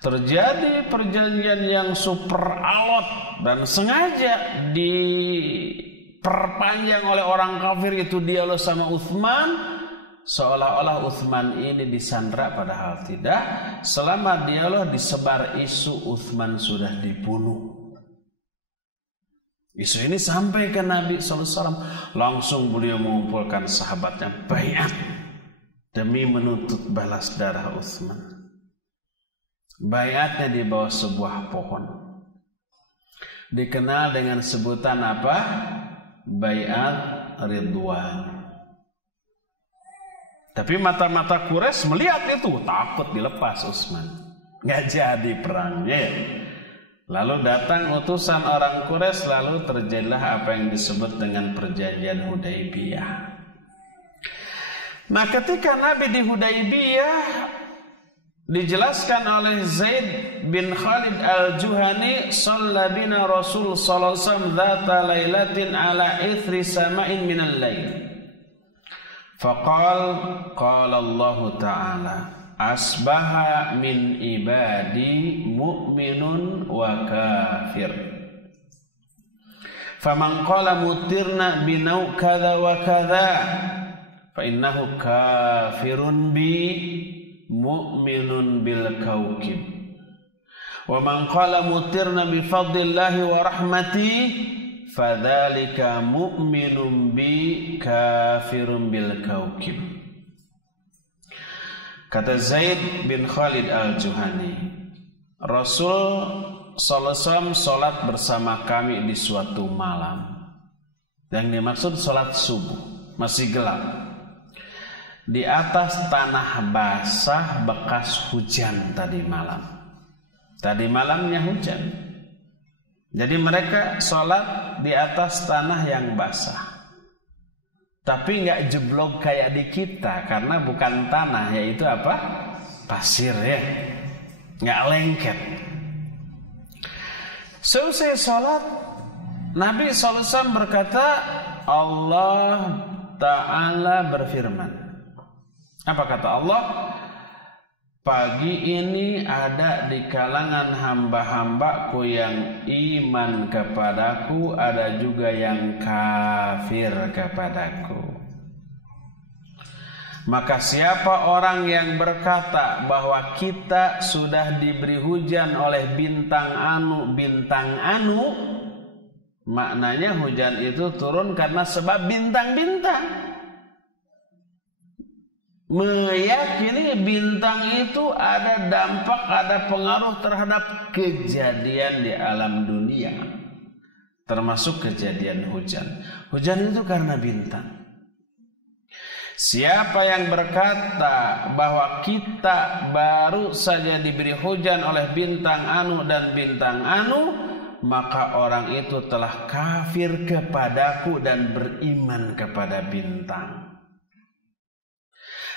Terjadi perjanjian yang super alot dan sengaja diperpanjang oleh orang kafir itu dialog sama Utsman seolah-olah Utsman ini disandra, padahal tidak. Selama dialog disebar isu Utsman sudah dibunuh. Isu ini sampai ke Nabi SAW. Langsung beliau mengumpulkan sahabatnya baiat demi menuntut balas darah Utsman. Baiatnya di bawah sebuah pohon, dikenal dengan sebutan apa? Baiat Ridwan. Tapi mata-mata Quraisy melihat itu, takut dilepas Utsman, nggak jadi perangnya. Lalu datang utusan orang Quraisy, lalu terjadilah apa yang disebut dengan perjanjian Hudaybiyah. Nah, ketika Nabi di Hudaybiyah, dijelaskan oleh Zaid bin Khalid al-Juhani, shalla bina Rasul sallallahu alaihi wasallam dzata lailatin ala ithri sama'in minal lail. Faqal qala Allah Ta'ala asbaha min ibadi mu'minun wa kafir. Faman qala mutirna binau kadza wa kadza fa innahu kafirun bi mu'minun bil kawkib. Wa man qala mutirna bi fadlillahi wa rahmati fadzalika mu'minun bi kafirun bil kawkib. Kata Zaid bin Khalid al-Juhani, Rasul sallallahu alaihi wasallam salat bersama kami di suatu malam. Yang dimaksud salat subuh, masih gelap. Di atas tanah basah bekas hujan tadi malam. Tadi malamnya hujan. Jadi mereka sholat di atas tanah yang basah. Tapi nggak jeblok kayak di kita, karena bukan tanah, yaitu apa? Pasir ya. Nggak lengket. Selesai sholat, Nabi SAW berkata, Allah Ta'ala berfirman. Apa kata Allah? Pagi ini ada di kalangan hamba-hambaku yang iman kepadaku, ada juga yang kafir kepadaku. Maka siapa orang yang berkata bahwa kita sudah diberi hujan oleh bintang anu, maknanya hujan itu turun karena sebab bintang-bintang. Meyakini bintang itu ada dampak, ada pengaruh terhadap kejadian di alam dunia, termasuk kejadian hujan. Hujan itu karena bintang. Siapa yang berkata bahwa kita baru saja diberi hujan oleh bintang anu dan bintang anu, maka orang itu telah kafir kepadaku dan beriman kepada bintang.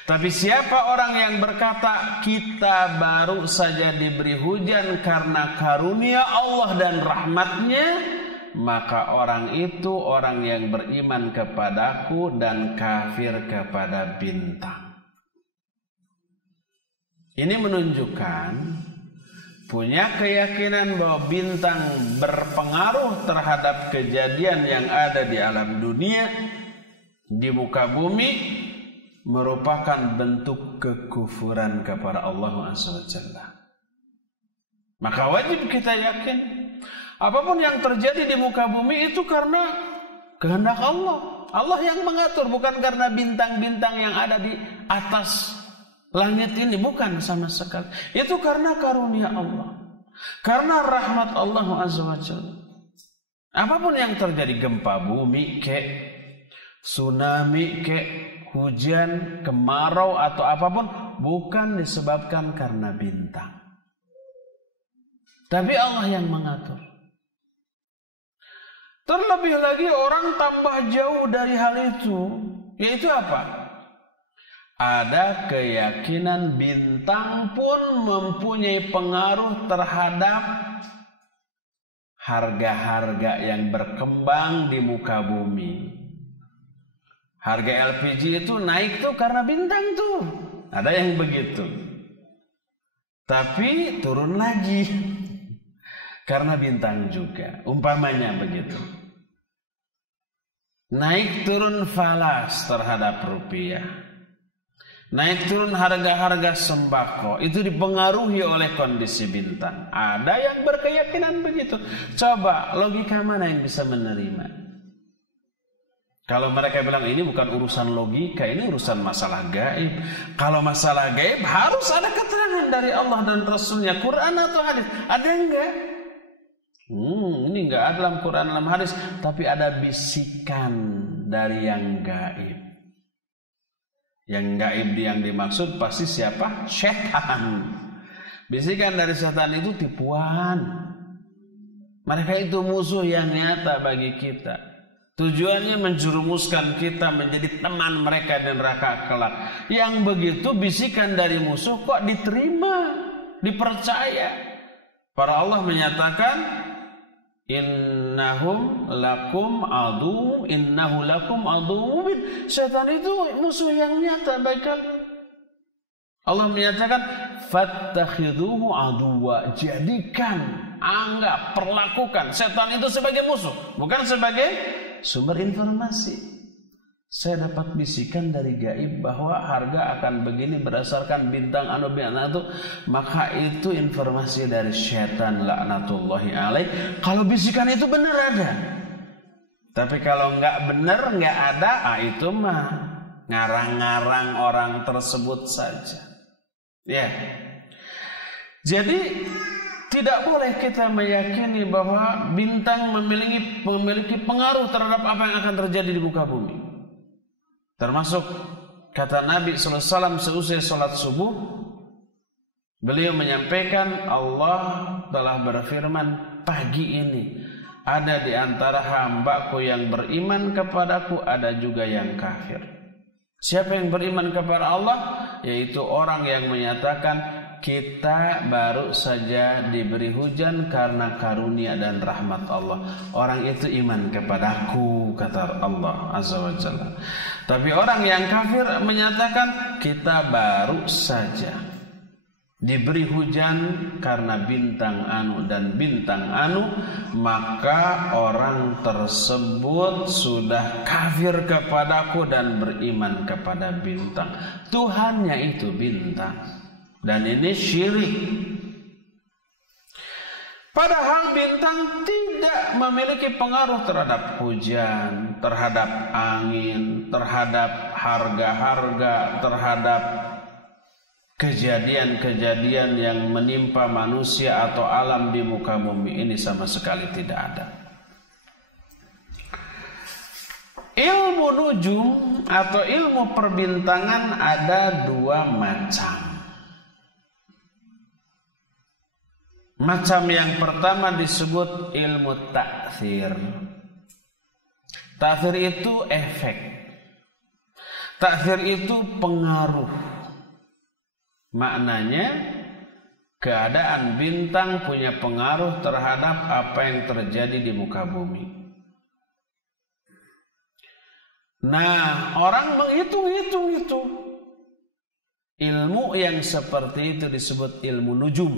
Tapi siapa orang yang berkata kita baru saja diberi hujan karena karunia Allah dan rahmatnya, maka orang itu orang yang beriman kepadaku dan kafir kepada bintang. Ini menunjukkan punya keyakinan bahwa bintang berpengaruh terhadap kejadian yang ada di alam dunia, di muka bumi, merupakan bentuk kekufuran kepada Allah SWT. Maka wajib kita yakin apapun yang terjadi di muka bumi itu karena kehendak Allah. Allah yang mengatur, bukan karena bintang-bintang yang ada di atas langit ini, bukan sama sekali. Itu karena karunia Allah, karena rahmat Allah SWT. Apapun yang terjadi, gempa bumi kek, tsunami kek, hujan, kemarau atau apapun, bukan disebabkan karena bintang, tapi Allah yang mengatur. Terlebih lagi orang tambah jauh dari hal itu, yaitu apa? Ada keyakinan bintang pun mempunyai pengaruh terhadap harga-harga yang berkembang di muka bumi. Harga LPG itu naik tuh karena bintang tuh. Ada yang begitu. Tapi turun lagi karena bintang juga. Umpamanya begitu. Naik turun falas terhadap rupiah. naik turun harga-harga sembako itu dipengaruhi oleh kondisi bintang. Ada yang berkeyakinan begitu. Coba logika mana yang bisa menerima? Kalau mereka bilang ini bukan urusan logika, ini urusan masalah gaib. Kalau masalah gaib harus ada keterangan dari Allah dan Rasulnya, Quran atau hadis. Ada enggak? Ini enggak ada dalam Quran, dalam hadis, tapi ada bisikan dari yang gaib. Yang gaib yang dimaksud pasti siapa? Setan. Bisikan dari setan itu tipuan. Mereka itu musuh yang nyata bagi kita. Tujuannya menjerumuskan kita menjadi teman mereka di neraka kelak. Yang begitu bisikan dari musuh kok diterima, dipercaya. Para Allah menyatakan, Innahu lakum adu mubin. Setan itu musuh yang nyata bagi kalian. Allah menyatakan, fattakhidhuhu aduwa. Jadikan, anggap, perlakukan setan itu sebagai musuh, bukan sebagai sumber informasi. Saya dapat bisikan dari gaib bahwa harga akan begini berdasarkan bintang anu itu, maka itu informasi dari syaitan laknatullahi alaih. Kalau bisikan itu benar ada. Tapi kalau enggak benar, enggak ada, itu mah ngarang-ngarang orang tersebut saja. Ya. Jadi tidak boleh kita meyakini bahwa bintang memiliki pengaruh terhadap apa yang akan terjadi di muka bumi. Termasuk kata Nabi SAW seusai sholat subuh, beliau menyampaikan Allah telah berfirman, pagi ini ada di antara hambaku yang beriman kepadaku, ada juga yang kafir. Siapa yang beriman kepada Allah? Yaitu orang yang menyatakan, kita baru saja diberi hujan karena karunia dan rahmat Allah. Orang itu iman kepadaku, kata Allah Azza wa Jalla. Tapi orang yang kafir menyatakan, kita baru saja diberi hujan karena bintang anu dan bintang anu, maka orang tersebut sudah kafir kepadaku dan beriman kepada bintang. Tuhannya itu bintang. Dan ini syirik. Padahal bintang tidak memiliki pengaruh terhadap hujan, terhadap angin, terhadap harga-harga, terhadap kejadian-kejadian yang menimpa manusia atau alam di muka bumi ini sama sekali tidak ada. Ilmu nujum atau ilmu perbintangan ada dua macam. Macam yang pertama disebut ilmu ta'thir. Ta'thir itu efek. Ta'thir itu pengaruh. Maknanya keadaan bintang punya pengaruh terhadap apa yang terjadi di muka bumi. Nah, orang menghitung-hitung itu. Ilmu yang seperti itu disebut ilmu nujum.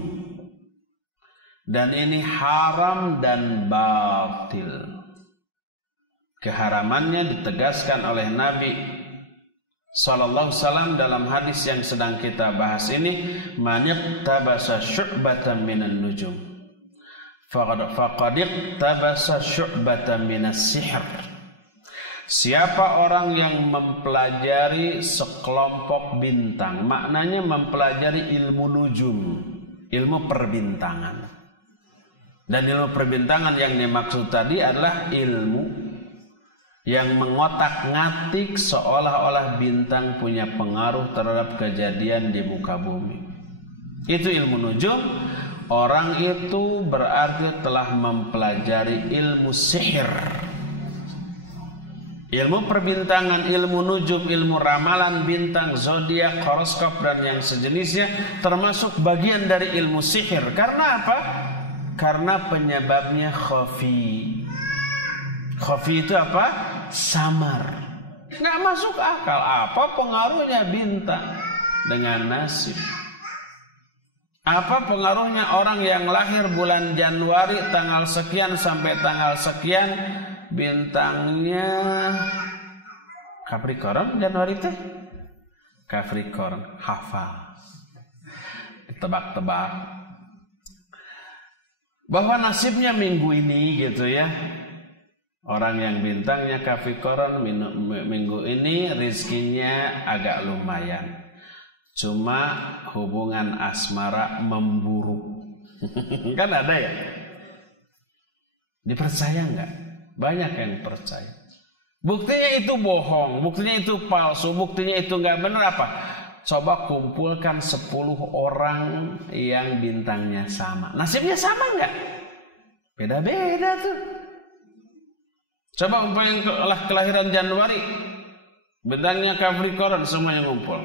Dan ini haram dan batil. Keharamannya ditegaskan oleh Nabi sallallahu alaihi wasallam dalam hadis yang sedang kita bahas ini, man iqtabasa syu'batan minan nujum faqad iqtabasa syu'batan minas sihr. Siapa orang yang mempelajari sekelompok bintang, maknanya mempelajari ilmu nujum, ilmu perbintangan. Dan ilmu perbintangan yang dimaksud tadi adalah ilmu yang mengotak-ngatik seolah-olah bintang punya pengaruh terhadap kejadian di muka bumi. Itu ilmu nujum. Orang itu berarti telah mempelajari ilmu sihir. Ilmu perbintangan, ilmu nujum, ilmu ramalan bintang, zodiak, horoskop dan yang sejenisnya termasuk bagian dari ilmu sihir. Karena apa? Karena penyebabnya khafi. Khafi itu apa? Samar. Nggak masuk akal. Apa pengaruhnya bintang dengan nasib? Apa pengaruhnya orang yang lahir bulan Januari tanggal sekian sampai tanggal sekian, bintangnya Capricorn Januari teh? Capricorn, hafal. Ditebak-tebak. Bahwa nasibnya minggu ini gitu ya. Orang yang bintangnya Capricorn minggu ini rizkinya agak lumayan. Cuma hubungan asmara memburuk. Kan ada ya? Dipercaya enggak? Banyak yang percaya. Buktinya itu bohong, buktinya itu palsu, buktinya itu enggak benar apa? Coba kumpulkan 10 orang yang bintangnya sama. Nasibnya sama enggak? Beda-beda tuh. Coba umpamanya kelahiran Januari, bintangnya Capricorn semuanya ngumpul.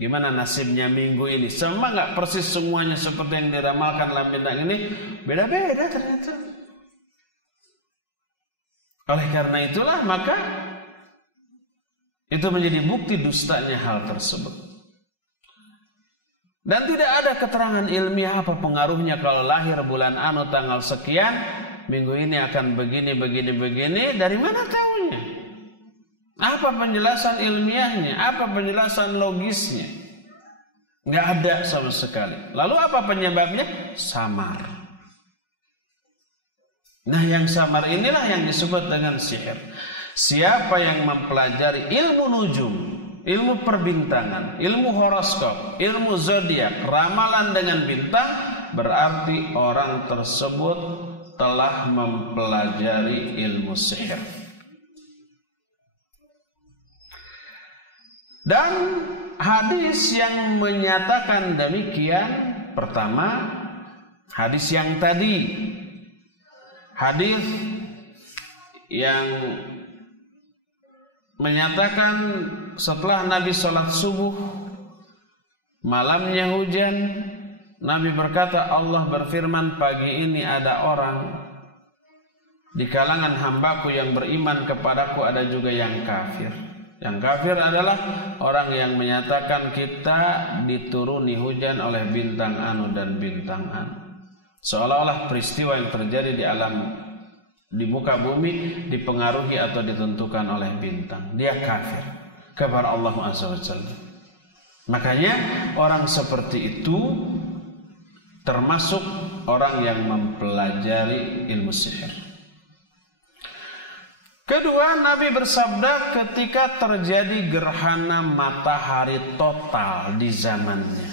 Gimana nasibnya minggu ini? Sama enggak persis semuanya seperti yang diramalkan dalam bintang ini? Beda-beda ternyata. Oleh karena itulah maka itu menjadi bukti dustanya hal tersebut. Dan tidak ada keterangan ilmiah apa pengaruhnya kalau lahir bulan anu tanggal sekian, minggu ini akan begini. Dari mana tahunya? Apa penjelasan ilmiahnya? Apa penjelasan logisnya? Nggak ada sama sekali. Lalu apa penyebabnya? Samar. Nah, yang samar inilah yang disebut dengan sihir. Siapa yang mempelajari ilmu nujum, ilmu perbintangan, ilmu horoskop, ilmu zodiak, ramalan dengan bintang, berarti orang tersebut telah mempelajari ilmu sihir. Dan hadis yang menyatakan demikian, pertama, hadis yang tadi, hadis yang menyatakan setelah Nabi sholat subuh, malamnya hujan, Nabi berkata, Allah berfirman, pagi ini ada orang di kalangan hambaku yang beriman kepadaku, ada juga yang kafir. Yang kafir adalah orang yang menyatakan kita dituruni hujan oleh bintang anu dan bintang anu. Seolah-olah peristiwa yang terjadi di muka bumi dipengaruhi atau ditentukan oleh bintang. Dia kafir kepada Allah Azza wa Jalla. Makanya orang seperti itu termasuk orang yang mempelajari ilmu sihir. Kedua, Nabi bersabda ketika terjadi gerhana matahari total di zamannya.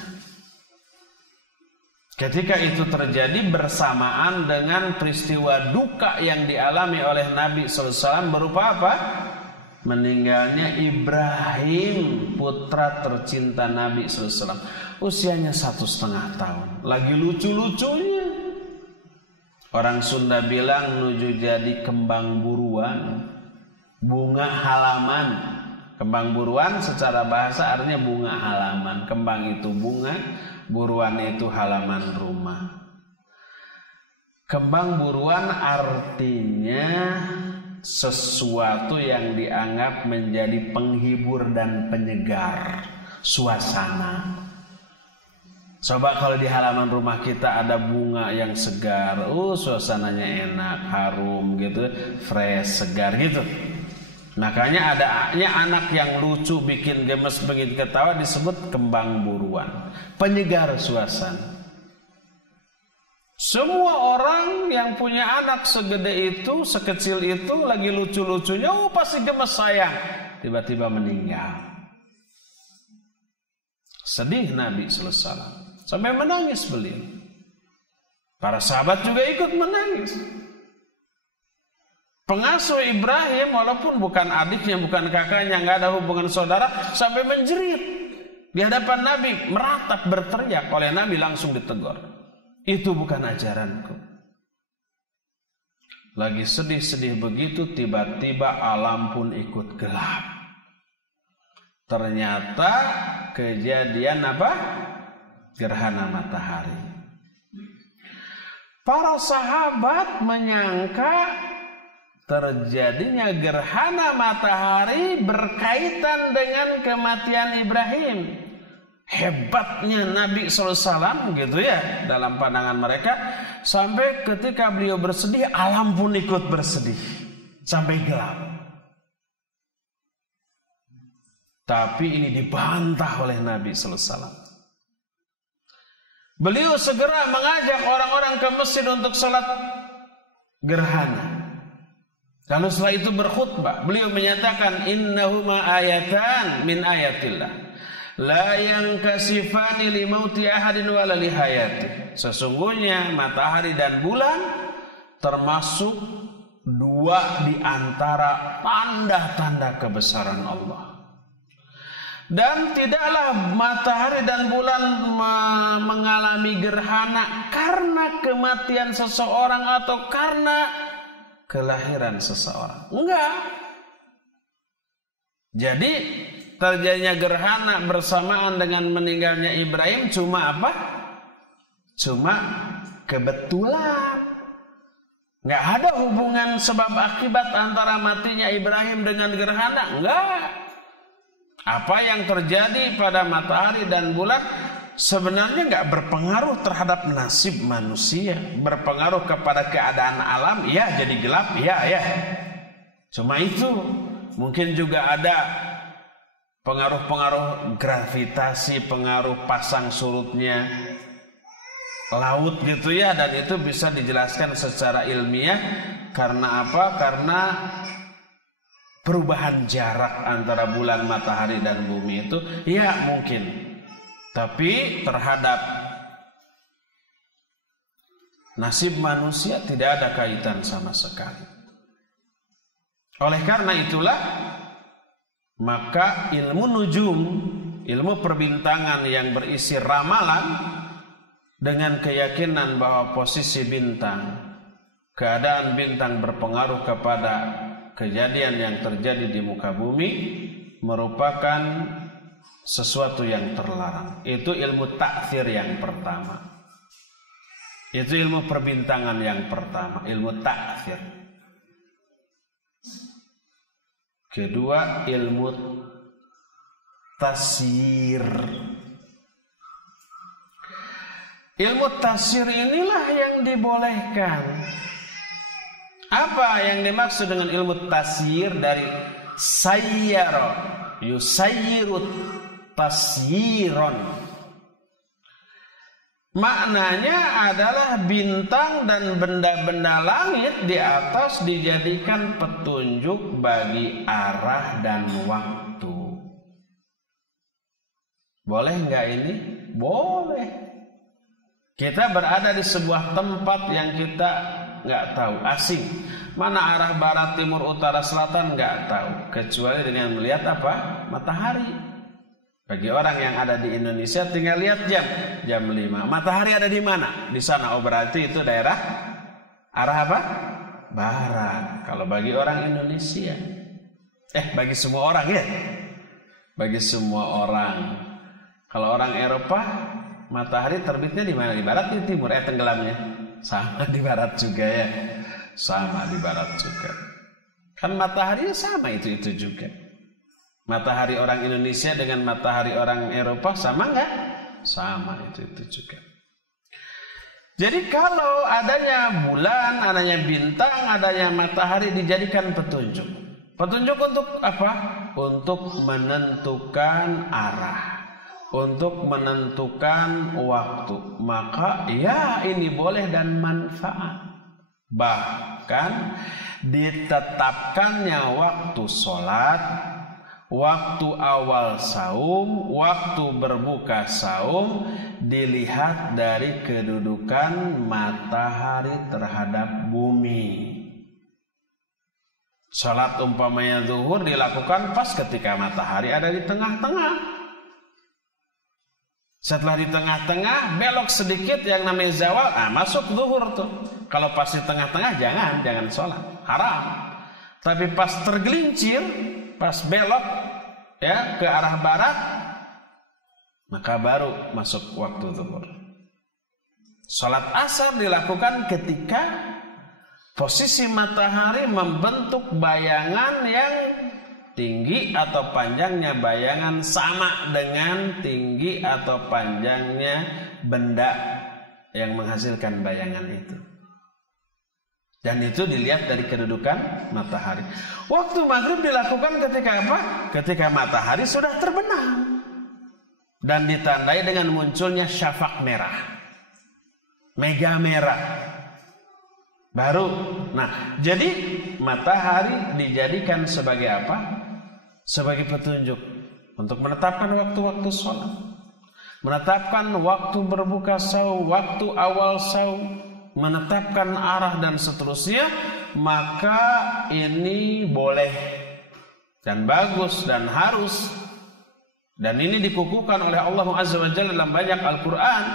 Ketika itu terjadi bersamaan dengan peristiwa duka yang dialami oleh Nabi SAW berupa apa? Meninggalnya Ibrahim, putra tercinta Nabi SAW. Usianya 1,5 tahun. Lagi lucu-lucunya. Orang Sunda bilang nuju jadi kembang buruan, bunga halaman. Kembang buruan secara bahasa artinya bunga halaman. Kembang itu bunga, buruan itu halaman rumah. Kembang buruan artinya sesuatu yang dianggap menjadi penghibur dan penyegar suasana. Coba kalau di halaman rumah kita ada bunga yang segar, suasananya enak, harum gitu, fresh, segar gitu. Makanya adanya anak yang lucu, bikin gemes, bikin ketawa disebut kembang buruan, penyegar suasana. Semua orang yang punya anak segede itu, sekecil itu, lagi lucu-lucunya, pasti gemes sayang. Tiba-tiba meninggal. Sedih Nabi SAW. Sampai menangis beliau. Para sahabat juga ikut menangis. Pengasuh Ibrahim, walaupun bukan adiknya, bukan kakaknya, nggak ada hubungan saudara, sampai menjerit di hadapan Nabi, meratap berteriak. Oleh Nabi langsung ditegur. Itu bukan ajaranku. Lagi sedih-sedih begitu, tiba-tiba alam pun ikut gelap. Ternyata kejadian apa? Gerhana matahari. Para sahabat menyangka terjadinya gerhana matahari berkaitan dengan kematian Ibrahim. Hebatnya Nabi SAW gitu ya dalam pandangan mereka. Sampai ketika beliau bersedih, alam pun ikut bersedih. Sampai gelap. Tapi ini dibantah oleh Nabi sallallahu alaihi wasallam. Beliau segera mengajak orang-orang ke masjid untuk salat gerhana. Lalu setelah itu berkhutbah, beliau menyatakan innahuma ayatan min ayatillah la yankasifani li mauti ahadin wala li hayati. Sesungguhnya matahari dan bulan termasuk dua di antara tanda-tanda kebesaran Allah. Dan tidaklah matahari dan bulan mengalami gerhana karena kematian seseorang atau karena kelahiran seseorang. Enggak. Jadi terjadinya gerhana bersamaan dengan meninggalnya Ibrahim cuma apa? Cuma kebetulan. Enggak ada hubungan sebab akibat antara matinya Ibrahim dengan gerhana. Enggak. Apa yang terjadi pada matahari dan bulan sebenarnya enggak berpengaruh terhadap nasib manusia. Berpengaruh kepada keadaan alam, ya jadi gelap, ya. Cuma itu. Mungkin juga ada pengaruh-pengaruh gravitasi, pengaruh pasang surutnya laut gitu ya. Dan itu bisa dijelaskan secara ilmiah. Karena apa? Karena perubahan jarak antara bulan, matahari, dan bumi itu ya mungkin. Tapi terhadap nasib manusia tidak ada kaitan sama sekali. Oleh karena itulah maka ilmu nujum, ilmu perbintangan yang berisi ramalan dengan keyakinan bahwa posisi bintang, keadaan bintang berpengaruh kepada kejadian yang terjadi di muka bumi merupakan sesuatu yang terlarang. Itu ilmu takfir yang pertama. Itu ilmu perbintangan yang pertama, ilmu takfir. Kedua, ilmu tasyir. Ilmu tasyir inilah yang dibolehkan. Apa yang dimaksud dengan ilmu tasyir? Dari sayyara, yusayyirut tasyiron. Maknanya adalah bintang dan benda-benda langit di atas dijadikan petunjuk bagi arah dan waktu. Boleh nggak ini? Boleh. Kita berada di sebuah tempat yang kita nggak tahu, asing. Mana arah barat, timur, utara, selatan nggak tahu. Kecuali dengan melihat apa? Matahari. Bagi orang yang ada di Indonesia tinggal lihat jam 5. Matahari ada di mana? Di sana. Oh berarti itu daerah arah apa? Barat. Kalau bagi orang Indonesia. Bagi semua orang ya. Bagi semua orang. Kalau orang Eropa, matahari terbitnya di mana? Di barat, di timur, tenggelamnya. Sama di barat juga ya. Sama di barat juga. Kan matahari sama itu juga. Matahari orang Indonesia dengan matahari orang Eropa sama enggak? Sama itu juga. Jadi kalau adanya bulan, adanya bintang, adanya matahari dijadikan petunjuk. Petunjuk untuk apa? Untuk menentukan arah, untuk menentukan waktu. Maka ya ini boleh dan manfaat. Bahkan ditetapkannya waktu sholat, waktu awal saum, waktu berbuka saum dilihat dari kedudukan matahari terhadap bumi. Salat umpamanya zuhur dilakukan pas ketika matahari ada di tengah-tengah. Setelah di tengah-tengah belok sedikit yang namanya zawal, masuk zuhur tuh. Kalau pas di tengah-tengah jangan sholat, haram. Tapi pas tergelincir, pas belok ya ke arah barat, maka baru masuk waktu zuhur. Salat asar dilakukan ketika posisi matahari membentuk bayangan yang tinggi atau panjangnya bayangan sama dengan tinggi atau panjangnya benda yang menghasilkan bayangan itu. Dan itu dilihat dari kedudukan matahari. Waktu maghrib dilakukan ketika apa? Ketika matahari sudah terbenam dan ditandai dengan munculnya syafaq merah, mega merah. Baru, nah, jadi matahari dijadikan sebagai apa? Sebagai petunjuk untuk menetapkan waktu-waktu sholat, menetapkan waktu berbuka saum, waktu awal saum, menetapkan arah dan seterusnya. Maka ini boleh dan bagus dan harus, dan ini dikukuhkan oleh Allah Azza wa Jalla dalam banyak Al-Quran.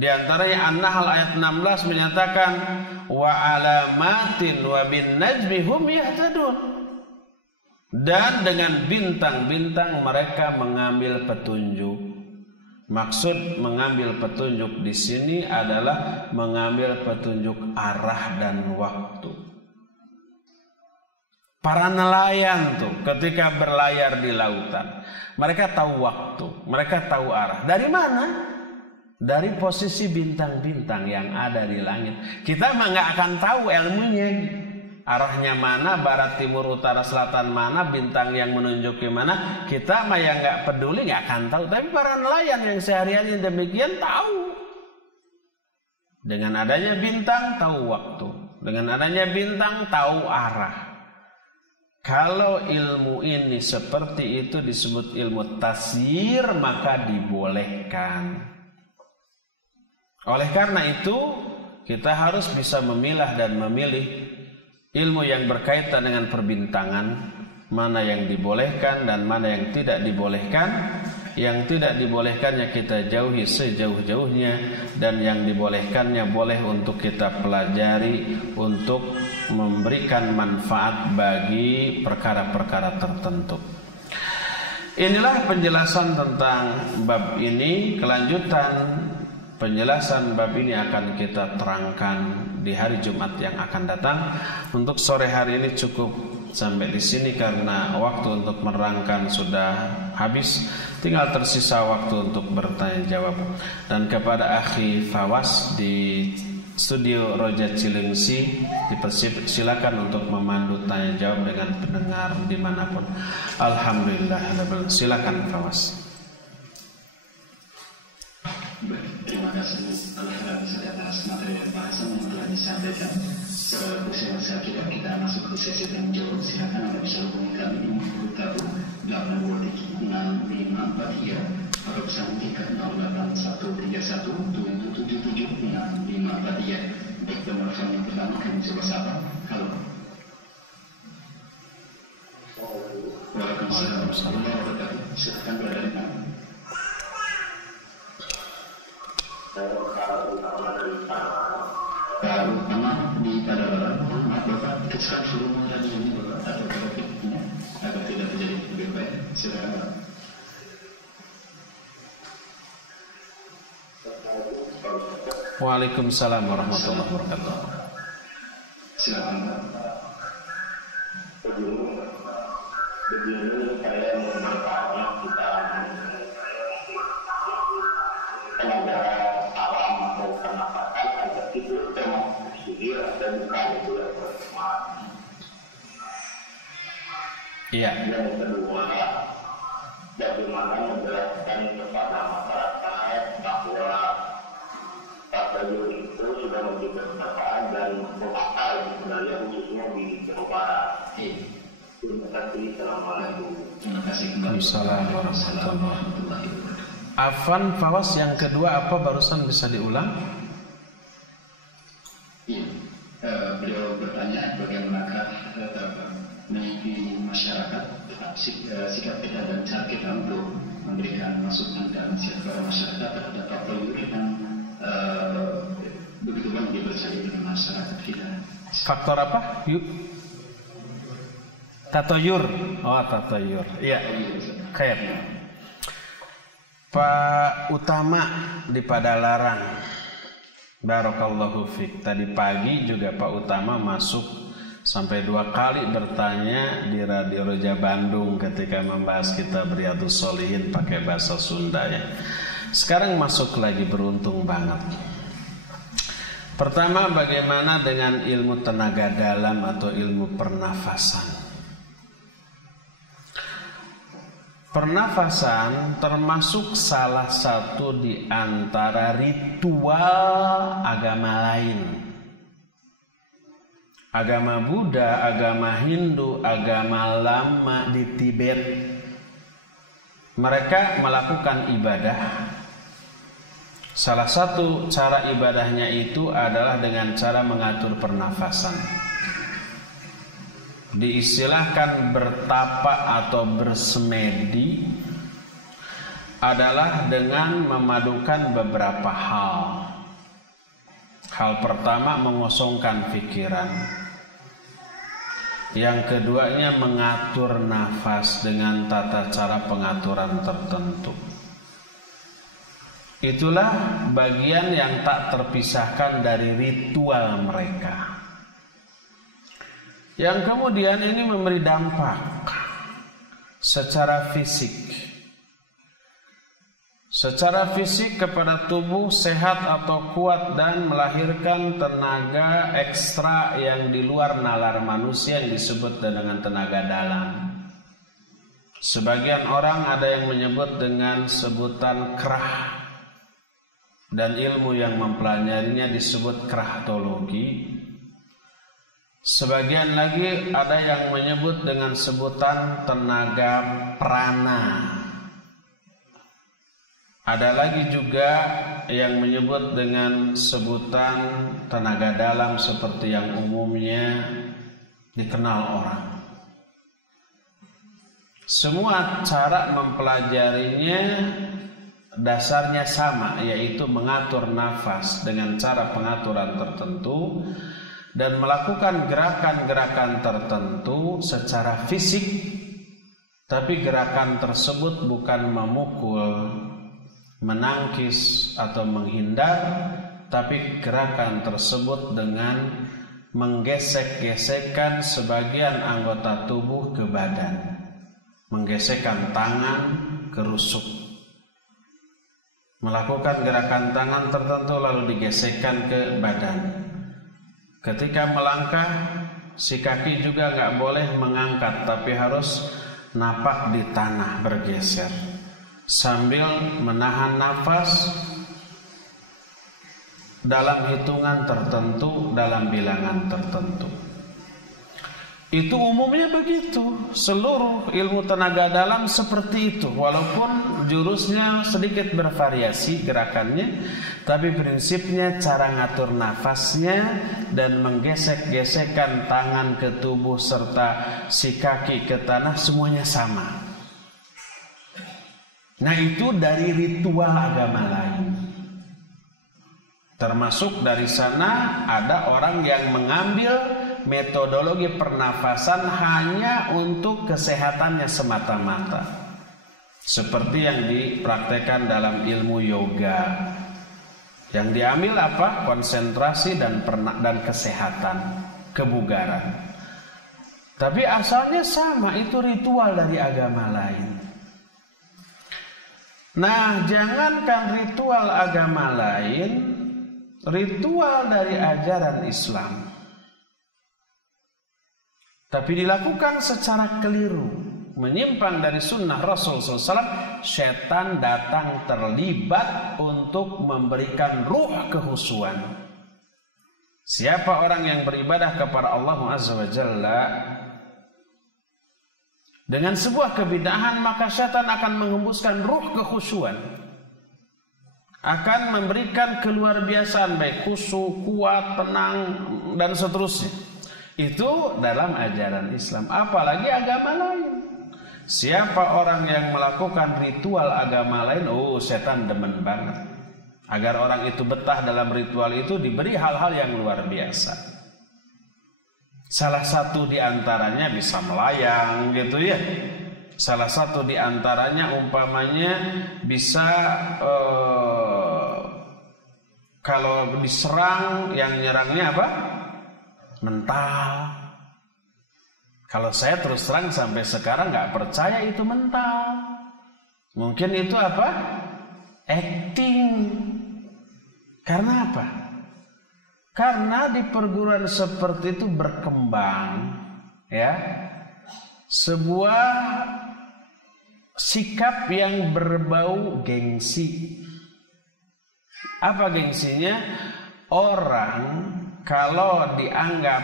Di antaranya An-Nahl ayat 16 menyatakan wa alamatin wa bin najmi hum yahtadun. Dan dengan bintang-bintang mereka mengambil petunjuk. Maksud mengambil petunjuk di sini adalah mengambil petunjuk arah dan waktu. Para nelayan tuh ketika berlayar di lautan, mereka tahu waktu, mereka tahu arah. Dari mana? Dari posisi bintang-bintang yang ada di langit. Kita mah nggak akan tahu ilmunya, arahnya mana, barat, timur, utara, selatan mana, bintang yang menunjuki mana. Kita mah yang nggak peduli nggak akan tahu. Tapi para nelayan yang sehari-hari demikian tahu. Dengan adanya bintang tahu waktu, dengan adanya bintang tahu arah. Kalau ilmu ini seperti itu disebut ilmu tasyir, maka dibolehkan. Oleh karena itu, kita harus bisa memilah dan memilih ilmu yang berkaitan dengan perbintangan, mana yang dibolehkan dan mana yang tidak dibolehkan. Yang tidak dibolehkannya kita jauhi sejauh-jauhnya, dan yang dibolehkannya boleh untuk kita pelajari untuk memberikan manfaat bagi perkara-perkara tertentu. Inilah penjelasan tentang bab ini. Kelanjutan penjelasan bab ini akan kita terangkan di hari Jumat yang akan datang. Untuk sore hari ini cukup sampai di sini karena waktu untuk menerangkan sudah habis. Tinggal tersisa waktu untuk bertanya jawab. Dan kepada akhi Fawas di studio Roja Cilengsi, silakan untuk memandu tanya jawab dengan pendengar dimanapun. Alhamdulillah. Silakan Fawas. Terima kasih atas materi pembahasan yang telah disampaikan. Secara khusus kita masuk ke sesi tanya jawab. Silakan Anda bisa hubungi kami di 08236543 atau bisa hubungi ke 081317776543. Baik, penelpon yang pertama kami coba sapa. Halo. Waalaikumsalam. Silakan berada di mana? Kalau utama di Padalarang, maaf Bapak, kita suruh menjadi ini Bapak atau grafiknya agar tidak terjadi lebih baik. Silakan. Waalaikumsalam warahmatullahi wabarakatuh. Silakan Pak. Begini saya memberkati kita pengendara alam atau pernafasan agar itu termasuk sihir dan bukan itu yang bersemangat. Iya. Yang kedua, bagaimana menjelaskan kepada masyarakat bahwa tabayun itu sudah menjadi bermanfaat dan berakal sebenarnya khususnya di Jawa Barat. Terima kasih. Assalamualaikum. Terima kasih. Waalaikumsalam warahmatullahi wabarakatuh. Afan Fawas, yang kedua apa barusan bisa diulang? Iya, beliau bertanya bagaimanakah menyikapi masyarakat sikap kita dan cara kita untuk memberikan masukan dan nasihat kepada masyarakat terhadap tabayun yang begitu banyak dipercayai dengan masyarakat kita. Faktor apa? Tatoyur. Oh, tatoyur. Iya. Khair. Pak Utama di Padalarang, barakallahu fiik. Tadi pagi juga Pak Utama masuk sampai 2 kali bertanya di Radio Roja Bandung ketika membahas kitab Riyadhus Shalihin pakai bahasa Sunda ya. Sekarang masuk lagi, beruntung banget. Pertama, bagaimana dengan ilmu tenaga dalam atau ilmu pernafasan? Pernafasan termasuk salah satu di antara ritual agama lain. Agama Buddha, agama Hindu, agama lama di Tibet, mereka melakukan ibadah. Salah satu cara ibadahnya itu adalah dengan cara mengatur pernafasan. Diistilahkan bertapa atau bersemedi adalah dengan memadukan beberapa hal. Hal pertama, mengosongkan pikiran. Yang keduanya, mengatur nafas dengan tata cara pengaturan tertentu. Itulah bagian yang tak terpisahkan dari ritual mereka. Yang kemudian ini memberi dampak secara fisik. Secara fisik kepada tubuh sehat atau kuat dan melahirkan tenaga ekstra yang di luar nalar manusia yang disebut dengan tenaga dalam. Sebagian orang ada yang menyebut dengan sebutan krah. Dan ilmu yang mempelajarinya disebut krahtologi. Sebagian lagi ada yang menyebut dengan sebutan tenaga prana. Ada lagi juga yang menyebut dengan sebutan tenaga dalam seperti yang umumnya dikenal orang. Semua cara mempelajarinya dasarnya sama, yaitu mengatur nafas dengan cara pengaturan tertentu dan melakukan gerakan-gerakan tertentu secara fisik, tapi gerakan tersebut bukan memukul, menangkis atau menghindar, tapi gerakan tersebut dengan menggesek-gesekkan sebagian anggota tubuh ke badan, menggesekkan tangan ke rusuk, melakukan gerakan tangan tertentu lalu digesekkan ke badan. Ketika melangkah, si kaki juga nggak boleh mengangkat, tapi harus napak di tanah bergeser sambil menahan nafas dalam hitungan tertentu, dalam bilangan tertentu. Itu umumnya begitu. Seluruh ilmu tenaga dalam seperti itu. Walaupun jurusnya sedikit bervariasi gerakannya, tapi prinsipnya cara ngatur nafasnya dan menggesek-gesekkan tangan ke tubuh serta si kaki ke tanah semuanya sama. Nah, itu dari ritual agama lain. Termasuk dari sana ada orang yang mengambil metodologi pernafasan hanya untuk kesehatannya semata-mata, seperti yang dipraktekkan dalam ilmu yoga. Yang diambil apa? Konsentrasi dan kesehatan, kebugaran. Tapi asalnya sama, itu ritual dari agama lain. Nah, jangankan ritual agama lain, ritual dari ajaran Islam, tapi dilakukan secara keliru, menyimpang dari sunnah Rasul SAW, setan datang terlibat untuk memberikan ruh kehusuan. Siapa orang yang beribadah kepada Allah Azza wa Jalla dengan sebuah kebidahan, maka setan akan mengembuskan ruh kehusuan, akan memberikan keluar biasaan, baik khusyuk, kuat, tenang, dan seterusnya. Itu dalam ajaran Islam, apalagi agama lain. Siapa orang yang melakukan ritual agama lain, setan demen banget. Agar orang itu betah dalam ritual itu, diberi hal-hal yang luar biasa. Salah satu di antaranya bisa melayang gitu ya. Salah satu di antaranya umpamanya bisa kalau diserang, yang nyerangnya apa? Mental. Kalau saya terus terang sampai sekarang nggak percaya itu mental. Mungkin itu apa? Acting. Karena apa? Karena di perguruan seperti itu berkembang ya sebuah sikap yang berbau gengsi. Apa gengsinya? Orang kalau dianggap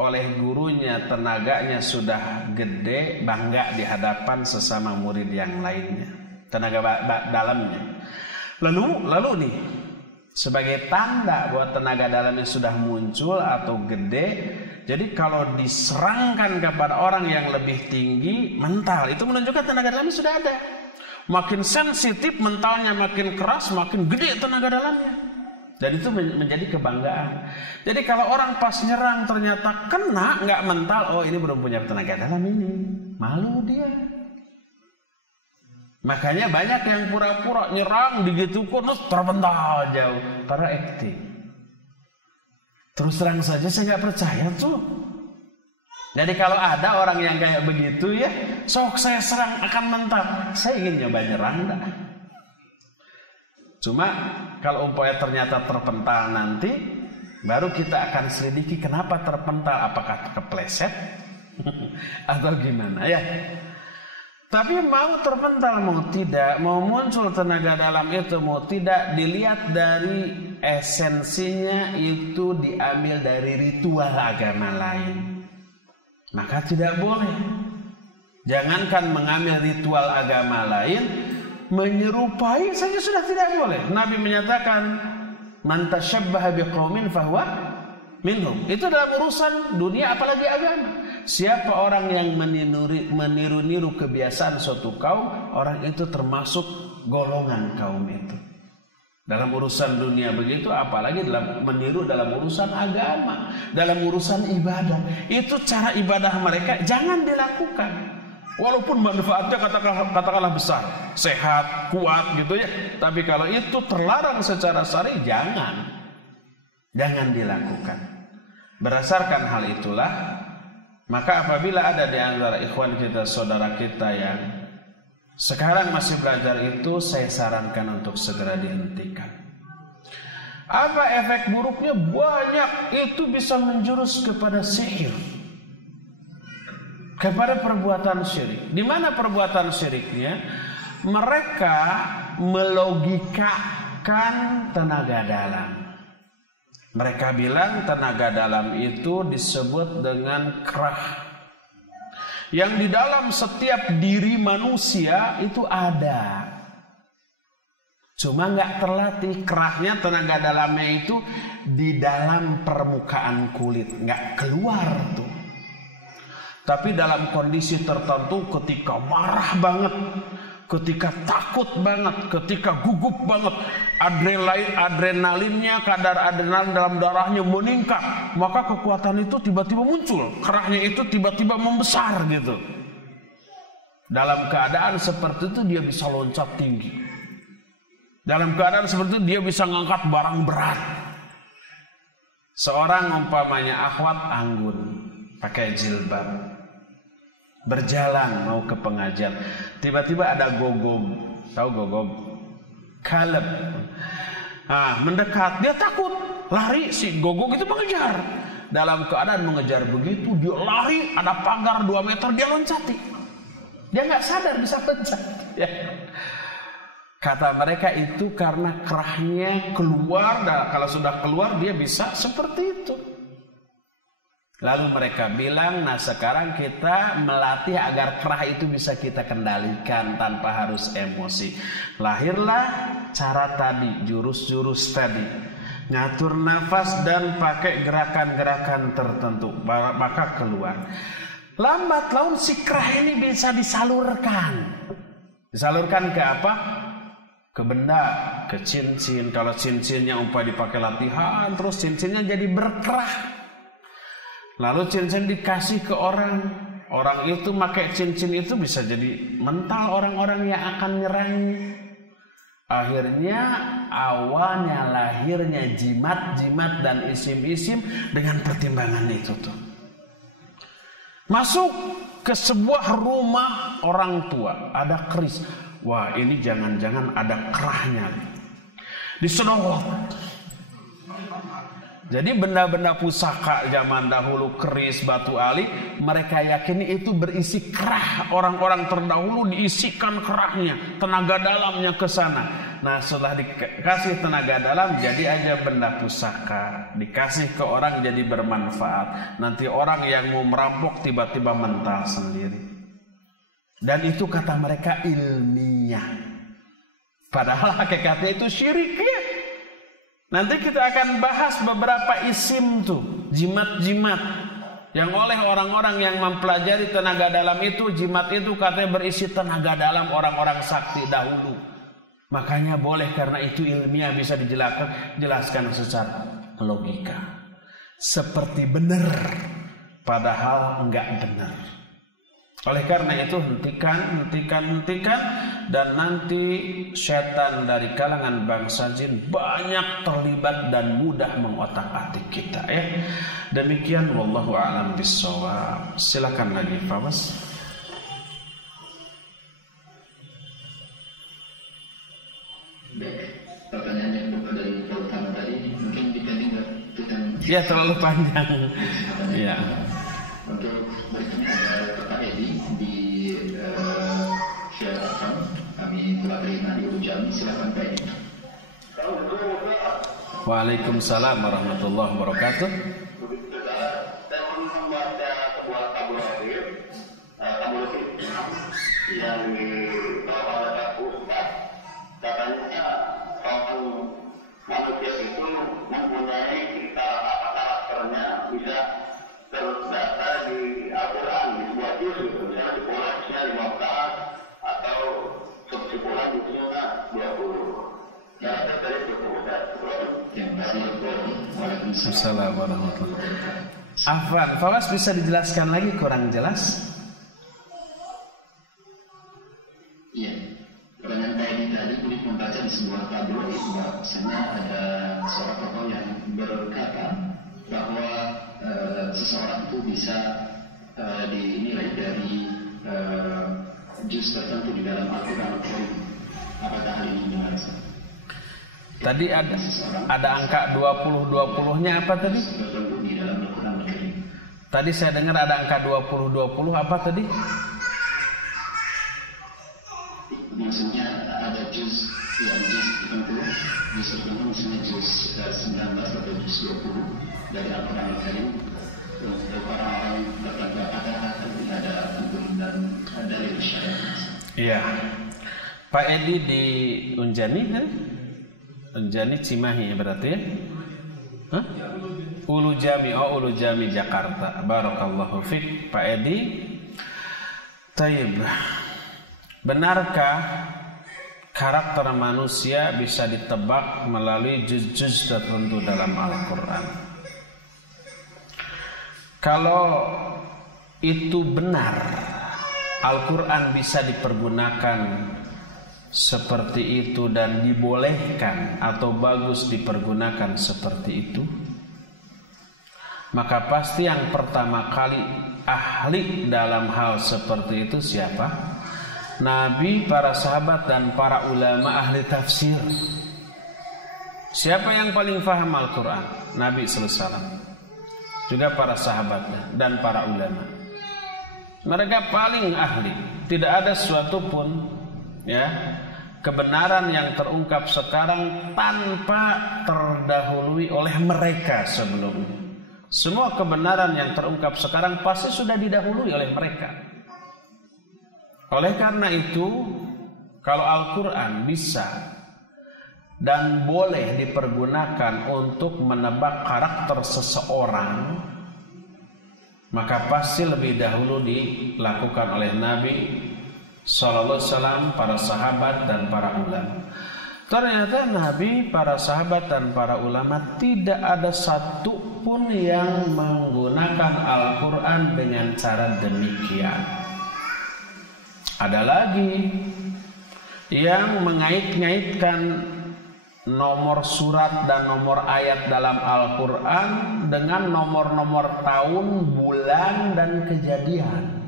oleh gurunya tenaganya sudah gede, bangga di hadapan sesama murid yang lainnya, tenaga dalamnya. Lalu nih, sebagai tanda bahwa tenaga dalamnya sudah muncul atau gede, jadi kalau diserangkan kepada orang yang lebih tinggi mental, itu menunjukkan tenaga dalamnya sudah ada. Makin sensitif mentalnya, makin keras, makin gede tenaga dalamnya. Dan itu menjadi kebanggaan. Jadi kalau orang pas nyerang ternyata kena, nggak mental, oh ini belum punya tenaga dalam ini, malu dia. Makanya banyak yang pura-pura nyerang digitukan terus terpental jauh, para acting. Terus terang saja saya nggak percaya tuh. Jadi kalau ada orang yang kayak begitu ya, sok saya serang akan mental. Saya ingin nyoba nyerang dah. Cuma kalau umpamanya ternyata terpental nanti, baru kita akan selidiki kenapa terpental, apakah kepleset atau gimana ya. Tapi mau terpental mau tidak, mau muncul tenaga dalam itu mau tidak, dilihat dari esensinya itu diambil dari ritual agama lain. Maka tidak boleh. Jangankan mengambil ritual agama lain, menyerupai saja sudah tidak boleh. Nabi menyatakan, "Man tashabbaha biqaumin fahuwa minhum." Itu dalam urusan dunia apalagi agama. Siapa orang yang meniru-niru kebiasaan suatu kaum, orang itu termasuk golongan kaum itu. Dalam urusan dunia begitu, apalagi meniru dalam urusan agama, dalam urusan ibadah. Itu cara ibadah mereka jangan dilakukan. Walaupun manfaatnya katakanlah besar, sehat, kuat gitu ya. Tapi kalau itu terlarang secara syar'i, jangan dilakukan. Berdasarkan hal itulah, maka apabila ada di antara ikhwan kita, saudara kita yang sekarang masih belajar itu, saya sarankan untuk segera dihentikan. Apa efek buruknya? Banyak. Itu bisa menjurus kepada sihir, kepada perbuatan syirik. Di mana perbuatan syiriknya? Mereka melogikakan tenaga dalam. Mereka bilang tenaga dalam itu disebut dengan krah. Yang di dalam setiap diri manusia itu ada, cuma nggak terlatih. Kerahnya, tenaga dalamnya itu di dalam permukaan kulit, nggak keluar tuh. Tapi dalam kondisi tertentu, ketika marah banget, ketika takut banget, ketika gugup banget, adrenalinnya, kadar adrenalin dalam darahnya meningkat, maka kekuatan itu tiba-tiba muncul, kerahnya itu tiba-tiba membesar gitu. Dalam keadaan seperti itu dia bisa loncat tinggi. Dalam keadaan seperti itu dia bisa ngangkat barang berat. Seorang umpamanya akhwat anggun, pakai jilbab, berjalan mau ke pengajian, tiba-tiba ada gogom, tahu gogom? Kaleb. Mendekat, dia takut, lari, si gogom itu mengejar. Dalam keadaan mengejar begitu, dia lari, ada pagar 2 meter, dia loncati. Dia nggak sadar bisa loncat. Ya. Kata mereka itu karena kerahnya keluar, dan kalau sudah keluar dia bisa seperti itu. Lalu mereka bilang, nah sekarang kita melatih agar kerah itu bisa kita kendalikan tanpa harus emosi. Lahirlah cara tadi, jurus-jurus tadi. Ngatur nafas dan pakai gerakan-gerakan tertentu, maka keluar. Lambat laun si kerah ini bisa disalurkan. Disalurkan ke apa? Ke benda, ke cincin. Kalau cincinnya umpah dipakai latihan, terus cincinnya jadi berkerah. Lalu cincin dikasih ke orang. Orang itu pakai cincin itu bisa jadi mental orang-orang yang akan nyerangnya. Akhirnya awalnya lahirnya jimat-jimat dan isim-isim dengan pertimbangan itu tuh. Masuk ke sebuah rumah orang tua, ada keris. Wah, ini jangan-jangan ada kerahnya. Disedot. Jadi benda-benda pusaka zaman dahulu, keris, batu ali, mereka yakini itu berisi kerah. Orang-orang terdahulu diisikan kerahnya, tenaga dalamnya ke sana. Nah, setelah dikasih tenaga dalam, jadi aja benda pusaka. Dikasih ke orang jadi bermanfaat. Nanti orang yang mau merampok tiba-tiba mental sendiri. Dan itu kata mereka ilmiah. Padahal hakikatnya itu syirik ya. Nanti kita akan bahas beberapa isim tuh, jimat-jimat yang oleh orang-orang yang mempelajari tenaga dalam itu, jimat itu katanya berisi tenaga dalam orang-orang sakti dahulu. Makanya boleh karena itu ilmiah bisa dijelaskan secara logika. Seperti benar, padahal enggak benar. Oleh karena itu hentikan dan nanti setan dari kalangan bangsa jin banyak terlibat dan mudah mengotak-atik kita ya. Demikian wallahu a'lam bishawab. Silakan lagi Pak Mas. Pertanyaan yang dari pertama tadi mungkin dipending nggak? Ya terlalu panjang. Ya. Untuk berikutnya ada Pak Edi di share account kami telah terima di Ujami. Silakan Pak Edi. Waalaikumsalam warahmatullahi wabarakatuh. Saya membaca sebuah tabloid yang dibawa oleh Ustaz. Katanya orang manusia itu mempunyai karakternya bisa terdata di Al-Quran di sebuah juz, misalnya di Quran 15 atau sebuah juznya 20. Ya ada dari itu Ustaz. Yang kasih Waalaikumsalam warahmatullahi wabarakatuh. Afwan, Fawas bisa dijelaskan lagi kurang jelas? Iya. Pertanyaan Pak Edi tadi boleh membaca di sebuah tabloid bahwasanya ada seorang tokoh yang berkata bahwa seseorang itu bisa dinilai dari juz tertentu di dalam Al-Quran. Apakah hal ini benar? Tadi ada angka 20-20-nya apa tadi? Tertentu di dalam Al-Quran. Tadi saya dengar ada angka 20-20 apa tadi? Maksudnya ada juz tertentu misalnya juz 19 atau juz 20 dari Al-Quran Al-Karim. Untuk orang-orang tertentu ada dan dalil syariat. Iya. Pak Edi di Unjani kan? Unjani Cimahi berarti ya? Hah? Ulu Jami Jakarta. Barakallahu fiik Pak Edi. Taib. Benarkah karakter manusia bisa ditebak melalui juz-juz tertentu dalam Al-Quran? Kalau itu benar, Al-Quran bisa dipergunakan seperti itu dan dibolehkan atau bagus dipergunakan seperti itu, maka pasti yang pertama kali ahli dalam hal seperti itu siapa? Nabi, para sahabat dan para ulama ahli tafsir. Siapa yang paling paham Al-Quran? Nabi sallallahu alaihi wasallam, juga para sahabatnya dan para ulama. Mereka paling ahli. Tidak ada suatu pun kebenaran yang terungkap sekarang tanpa terdahului oleh mereka sebelumnya. Semua kebenaran yang terungkap sekarang pasti sudah didahului oleh mereka. Oleh karena itu, kalau Al-Quran bisa dan boleh dipergunakan untuk menebak karakter seseorang, maka pasti lebih dahulu dilakukan oleh Nabi sallallahu alaihi wasallam, para sahabat dan para ulama. Ternyata Nabi, para sahabat dan para ulama tidak ada satu pun yang menggunakan Al-Quran dengan cara demikian. Ada lagi yang mengait-ngaitkan nomor surat dan nomor ayat dalam Al-Quran dengan nomor-nomor tahun, bulan, dan kejadian.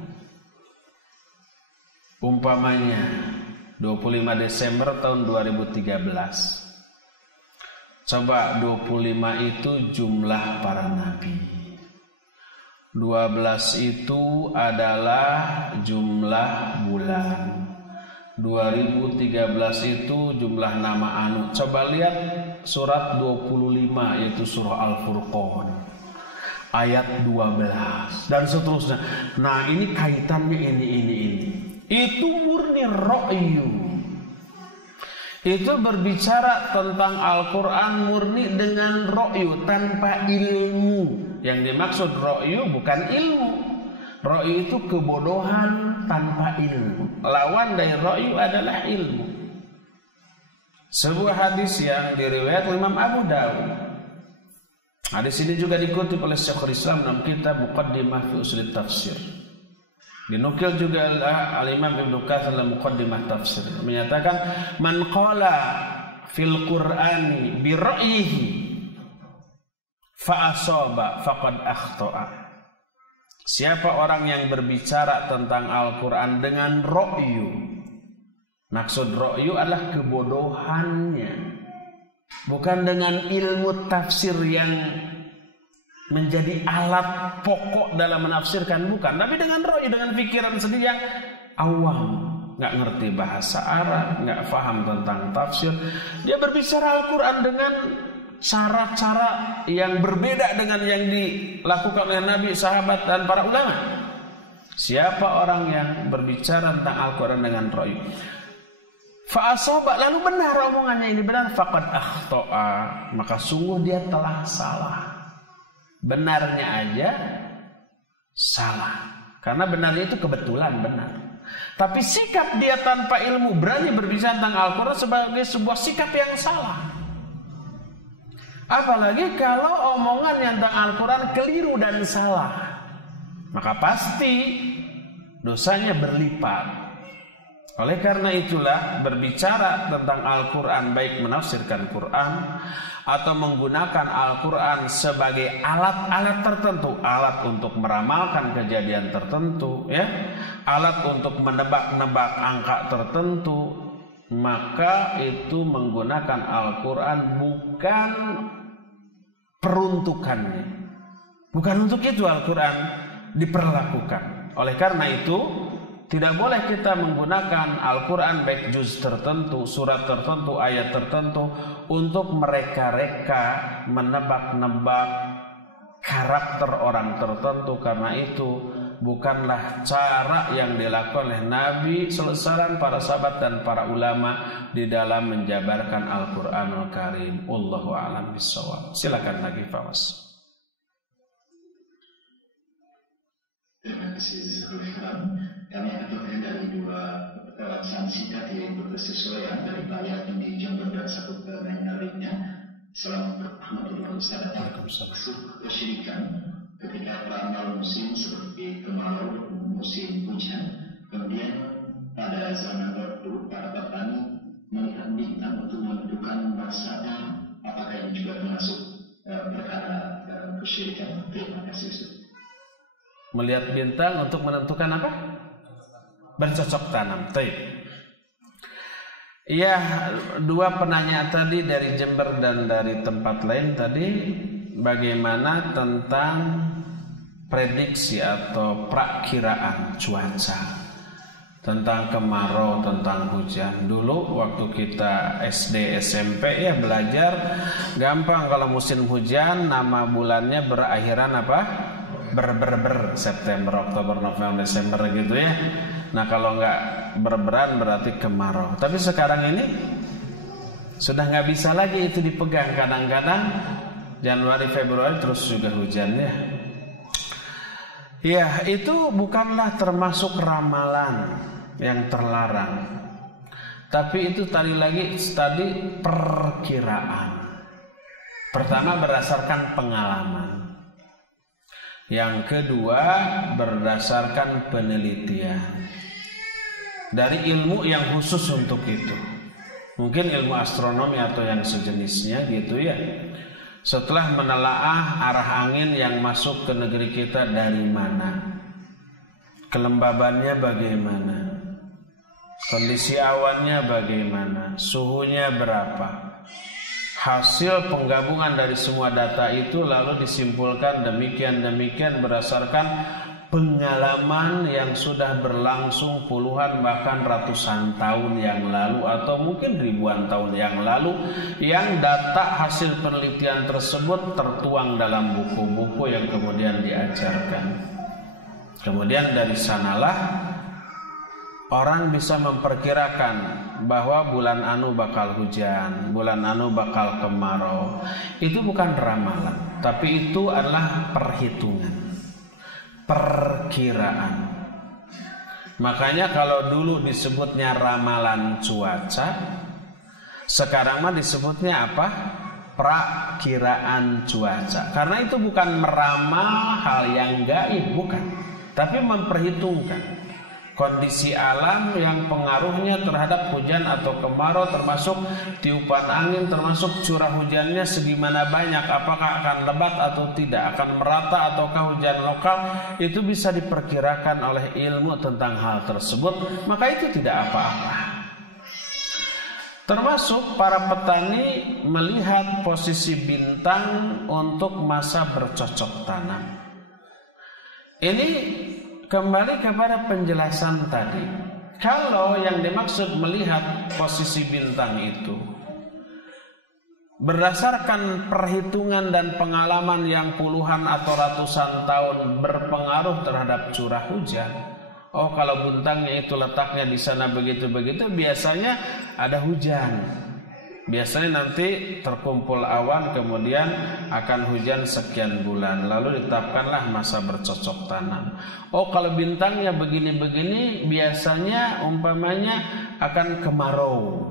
Umpamanya 25 Desember tahun 2013. Coba 25 itu jumlah para nabi. 12 itu adalah jumlah bulan. 2013 itu jumlah nama anu. Coba lihat surat 25 yaitu surah Al-Furqan ayat 12 dan seterusnya. Nah, ini kaitannya ini. Itu murni ra'yu. Itu berbicara tentang Al-Quran murni dengan ra'yu, tanpa ilmu. Yang dimaksud ra'yu bukan ilmu. Ra'yu itu kebodohan tanpa ilmu. Lawan dari ra'yu adalah ilmu. Sebuah hadis yang diriwayatkan Imam Abu Dawud. Hadis ini juga dikutip oleh Syekhul Islam dalam kitab Muqaddimah fi Ushul Tafsir. Dinukil juga Al-Imam Ibnu Katsir dalam Muqaddimah Tafsir, menyatakan man qala fil Qur'ani bi ra'yihi fa asaba faqad akhta'a. Siapa orang yang berbicara tentang Al-Quran dengan ra'yu, maksud ra'yu adalah kebodohannya, bukan dengan ilmu tafsir yang menjadi alat pokok dalam menafsirkan, bukan, tapi dengan ra'yu, dengan pikiran sendiri yang awam, nggak ngerti bahasa Arab, nggak paham tentang tafsir. Dia berbicara Al-Quran dengan cara-cara yang berbeda dengan yang dilakukan oleh Nabi, sahabat, dan para ulama. Siapa orang yang berbicara tentang Al-Quran dengan ra'yu, fa'asaba, lalu benar omongannya ini benar, faqad akhta'a, maka sungguh dia telah salah. Benarnya aja salah, karena benarnya itu kebetulan benar. Tapi sikap dia tanpa ilmu berani berbicara tentang Al-Quran sebagai sebuah sikap yang salah. Apalagi kalau omongan tentang Al-Quran keliru dan salah, maka pasti dosanya berlipat. Oleh karena itulah berbicara tentang Al-Quran, baik menafsirkan Quran atau menggunakan Al-Quran sebagai alat-alat tertentu, alat untuk meramalkan kejadian tertentu, ya, alat untuk menebak-nebak angka tertentu, maka itu menggunakan Al-Quran bukan peruntukannya. Bukan untuk itu Al-Quran diperlakukan. Oleh karena itu tidak boleh kita menggunakan Al-Quran baik juz tertentu, surat tertentu, ayat tertentu untuk mereka-reka, menebak-nebak karakter orang tertentu, karena itu bukanlah cara yang dilakukan oleh Nabi sallallahu alaihi wasallam, para sahabat dan para ulama di dalam menjabarkan Al-Qur'anul Karim. Wallahu a'lam bishawab. Silakan lagi Pak Mas. Terima kasih Zainal. Kami akan bertanya dari dua sanksi tadi berkesesuaian dari bayar di Jember dan satu pertanyaan lainnya. Assalamualaikum warahmatullahi wabarakatuh. Kesyirikan ketika beramal musim seperti kemarau, musim hujan, kemudian pada zaman waktu para petani melihat bintang untuk menentukan masa tanam, apakah ini juga termasuk perkara kesyirikan? Terima kasih Ustaz. Melihat bintang untuk menentukan apa? Bercocok tanam. Baik. Iya, dua penanya tadi dari Jember dan dari tempat lain tadi, bagaimana tentang prediksi atau prakiraan cuaca, tentang kemarau, tentang hujan. Dulu waktu kita SD SMP ya belajar gampang, kalau musim hujan nama bulannya berakhiran apa? Ber September, Oktober, November, Desember gitu ya. Nah kalau nggak berberan berarti kemarau. Tapi sekarang ini sudah nggak bisa lagi itu dipegang. Kadang-kadang Januari, Februari terus juga hujannya. Ya itu bukanlah termasuk ramalan yang terlarang. Tapi itu tadi perkiraan. Pertama berdasarkan pengalaman. Yang kedua berdasarkan penelitian dari ilmu yang khusus untuk itu. Mungkin ilmu astronomi atau yang sejenisnya gitu ya. Setelah menelaah arah angin yang masuk ke negeri kita dari mana, kelembabannya bagaimana, kondisi awannya bagaimana, suhunya berapa, hasil penggabungan dari semua data itu lalu disimpulkan demikian berdasarkan pengalaman yang sudah berlangsung puluhan bahkan ratusan tahun yang lalu atau mungkin ribuan tahun yang lalu, yang data hasil penelitian tersebut tertuang dalam buku-buku yang kemudian diajarkan. Kemudian dari sanalah orang bisa memperkirakan bahwa bulan anu bakal hujan, bulan anu bakal kemarau. Itu bukan ramalan, tapi itu adalah perhitungan, perkiraan. Makanya kalau dulu disebutnya ramalan cuaca, sekarang mah disebutnya apa? Prakiraan cuaca. Karena itu bukan meramal hal yang gaib, bukan, tapi memperhitungkan kondisi alam yang pengaruhnya terhadap hujan atau kemarau, termasuk tiupan angin, termasuk curah hujannya segimana banyak, apakah akan lebat atau tidak, akan merata ataukah hujan lokal, itu bisa diperkirakan oleh ilmu tentang hal tersebut, maka itu tidak apa-apa. Termasuk para petani melihat posisi bintang untuk masa bercocok tanam. Ini kembali kepada penjelasan tadi. Kalau yang dimaksud melihat posisi bintang itu berdasarkan perhitungan dan pengalaman yang puluhan atau ratusan tahun berpengaruh terhadap curah hujan. Oh, kalau bintangnya itu letaknya di sana begitu-begitu, biasanya ada hujan. Biasanya nanti terkumpul awan, kemudian akan hujan sekian bulan, lalu ditetapkanlah masa bercocok tanam. Oh, kalau bintangnya begini-begini, biasanya umpamanya akan kemarau.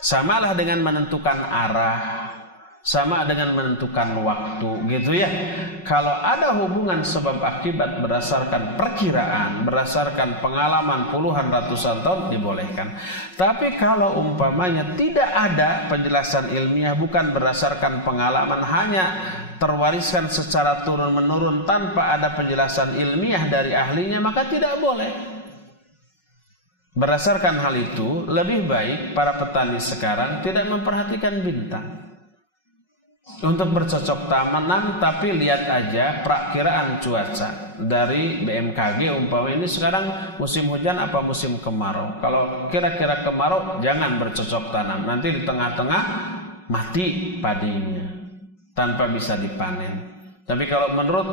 Samalah dengan menentukan arah, sama dengan menentukan waktu, gitu ya. Kalau ada hubungan sebab akibat berdasarkan perkiraan, berdasarkan pengalaman puluhan ratusan tahun, dibolehkan. Tapi kalau umpamanya tidak ada penjelasan ilmiah, bukan berdasarkan pengalaman, hanya terwariskan secara turun-menurun tanpa ada penjelasan ilmiah dari ahlinya, maka tidak boleh. Berdasarkan hal itu, lebih baik para petani sekarang tidak memperhatikan bintang untuk bercocok tanam, tapi lihat aja perakiraan cuaca dari BMKG. Umpama ini sekarang musim hujan apa musim kemarau. Kalau kira-kira kemarau, jangan bercocok tanam, nanti di tengah-tengah mati padinya tanpa bisa dipanen. Tapi kalau menurut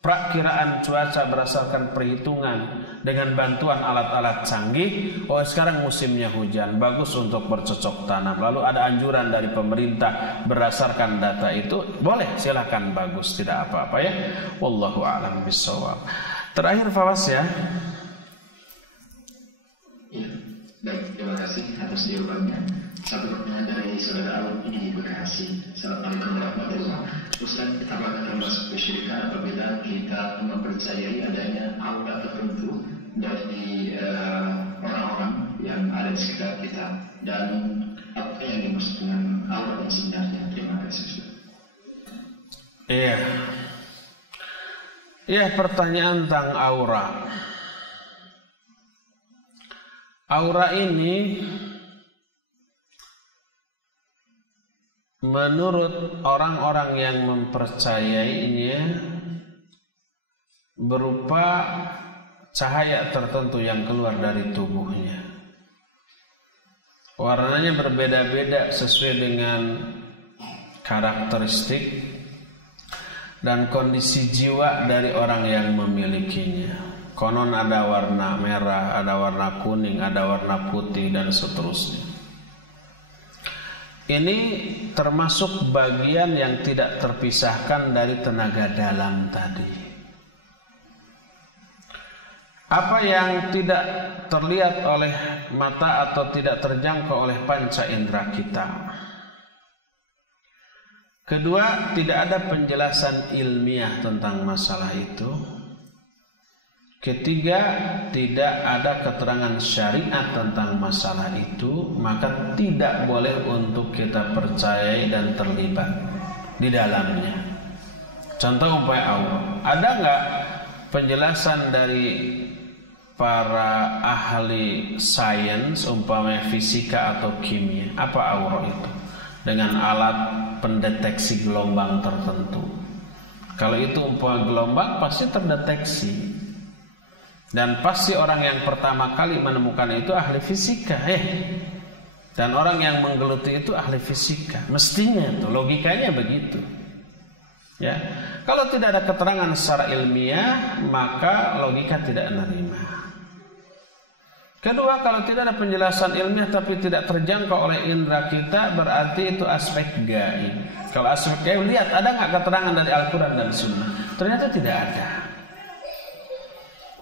perakiraan cuaca berdasarkan perhitungan dengan bantuan alat-alat canggih, oh sekarang musimnya hujan, bagus untuk bercocok tanam, lalu ada anjuran dari pemerintah berdasarkan data itu, boleh, silakan, bagus, tidak apa-apa ya. Wallahu a'lam bishawab. Terakhir Fawas ya. Ya, baik, terima kasih atas jawabannya. Satu pertanyaan dari saudara Alun di Bekasi. Assalamualaikum warahmatullahi wabarakatuh. Ustaz, apakah termasuk kesyirikan apabila kita mempercayai adanya aura tertentu dari orang-orang yang ada di sekitar kita, dan apa yang dimaksud dengan aura yang sebenarnya? Terima kasih, Ustaz. Iya, pertanyaan tentang aura. Aura ini menurut orang-orang yang mempercayainya berupa cahaya tertentu yang keluar dari tubuhnya. Warnanya berbeda-beda sesuai dengan karakteristik dan kondisi jiwa dari orang yang memilikinya. Konon ada warna merah, ada warna kuning, ada warna putih, dan seterusnya. Ini termasuk bagian yang tidak terpisahkan dari tenaga dalam tadi. Apa yang tidak terlihat oleh mata atau tidak terjangkau oleh panca indera kita. Kedua, tidak ada penjelasan ilmiah tentang masalah itu. Ketiga, tidak ada keterangan syariat tentang masalah itu, maka tidak boleh untuk kita percayai dan terlibat di dalamnya. Contoh umpamanya aura. Ada nggak penjelasan dari para ahli sains, umpamanya fisika atau kimia, apa aura itu? dengan alat pendeteksi gelombang tertentu. Kalau itu umpama gelombang pasti terdeteksi. Dan pasti orang yang pertama kali menemukan itu ahli fisika. Dan orang yang menggeluti itu ahli fisika. Mestinya itu, logikanya begitu. Ya. Kalau tidak ada keterangan secara ilmiah, maka logika tidak menerima. Kedua, kalau tidak ada penjelasan ilmiah tapi tidak terjangkau oleh indera kita, berarti itu aspek gaib. Kalau aspek gaib, lihat ada nggak keterangan dari Al-Quran dan Sunnah? Ternyata tidak ada.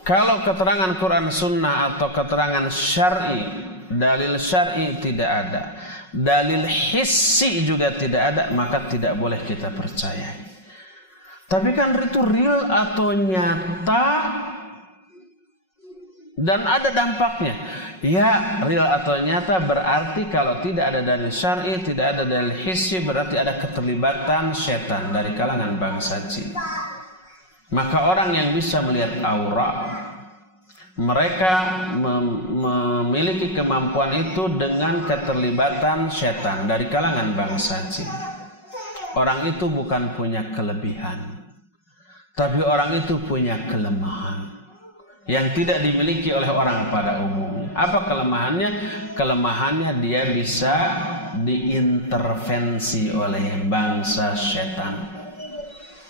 Kalau keterangan Quran Sunnah atau keterangan syar'i, dalil syar'i tidak ada, dalil hissi juga tidak ada, maka tidak boleh kita percaya. Tapi kan itu real atau nyata dan ada dampaknya. Ya, real atau nyata berarti kalau tidak ada dalil syar'i, tidak ada dalil hissi, berarti ada keterlibatan setan dari kalangan bangsa jin. Maka orang yang bisa melihat aura, mereka memiliki kemampuan itu dengan keterlibatan setan dari kalangan bangsa jin. Orang itu bukan punya kelebihan, tapi orang itu punya kelemahan yang tidak dimiliki oleh orang pada umumnya. Apa kelemahannya? Kelemahannya dia bisa diintervensi oleh bangsa setan.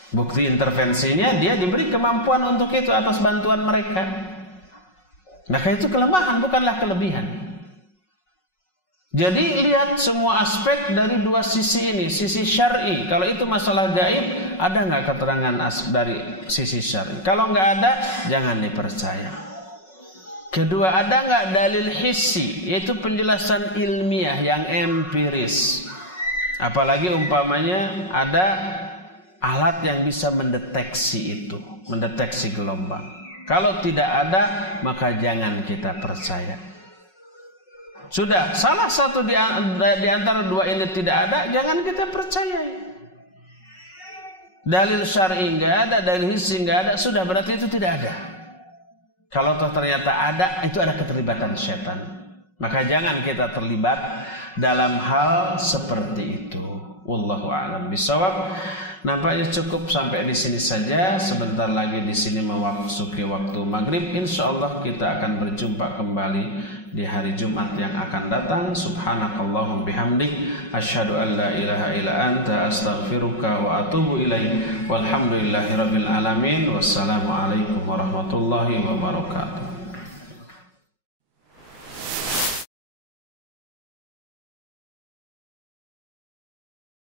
Bukti intervensinya dia diberi kemampuan untuk itu atas bantuan mereka. Maka itu kelemahan, bukanlah kelebihan. Jadi lihat semua aspek dari dua sisi ini. Sisi syar'i, kalau itu masalah gaib, ada nggak keterangan dari sisi syar'i? Kalau nggak ada, jangan dipercaya. Kedua, ada nggak dalil hissi, yaitu penjelasan ilmiah yang empiris. Apalagi umpamanya ada alat yang bisa mendeteksi itu, mendeteksi gelombang. Kalau tidak ada, maka jangan kita percaya. Sudah, salah satu di antara dua ini tidak ada, jangan kita percaya. Dalil syar'i enggak ada, dalil hissi enggak ada, sudah berarti itu tidak ada. Kalau ternyata ada, itu ada keterlibatan setan. Maka jangan kita terlibat dalam hal seperti itu. Wallahu a'lam bishawab. Nampaknya cukup sampai di sini saja. Sebentar lagi di sini memasuki waktu maghrib. Insyaallah kita akan berjumpa kembali di hari Jumat yang akan datang. Subhanakallahumma bihamdik, asyhadu an la ilaha illa anta, astaghfiruka wa atubu ilaik. Walhamdulillahirabbil alamin. Wassalamualaikum warahmatullahi wabarakatuh.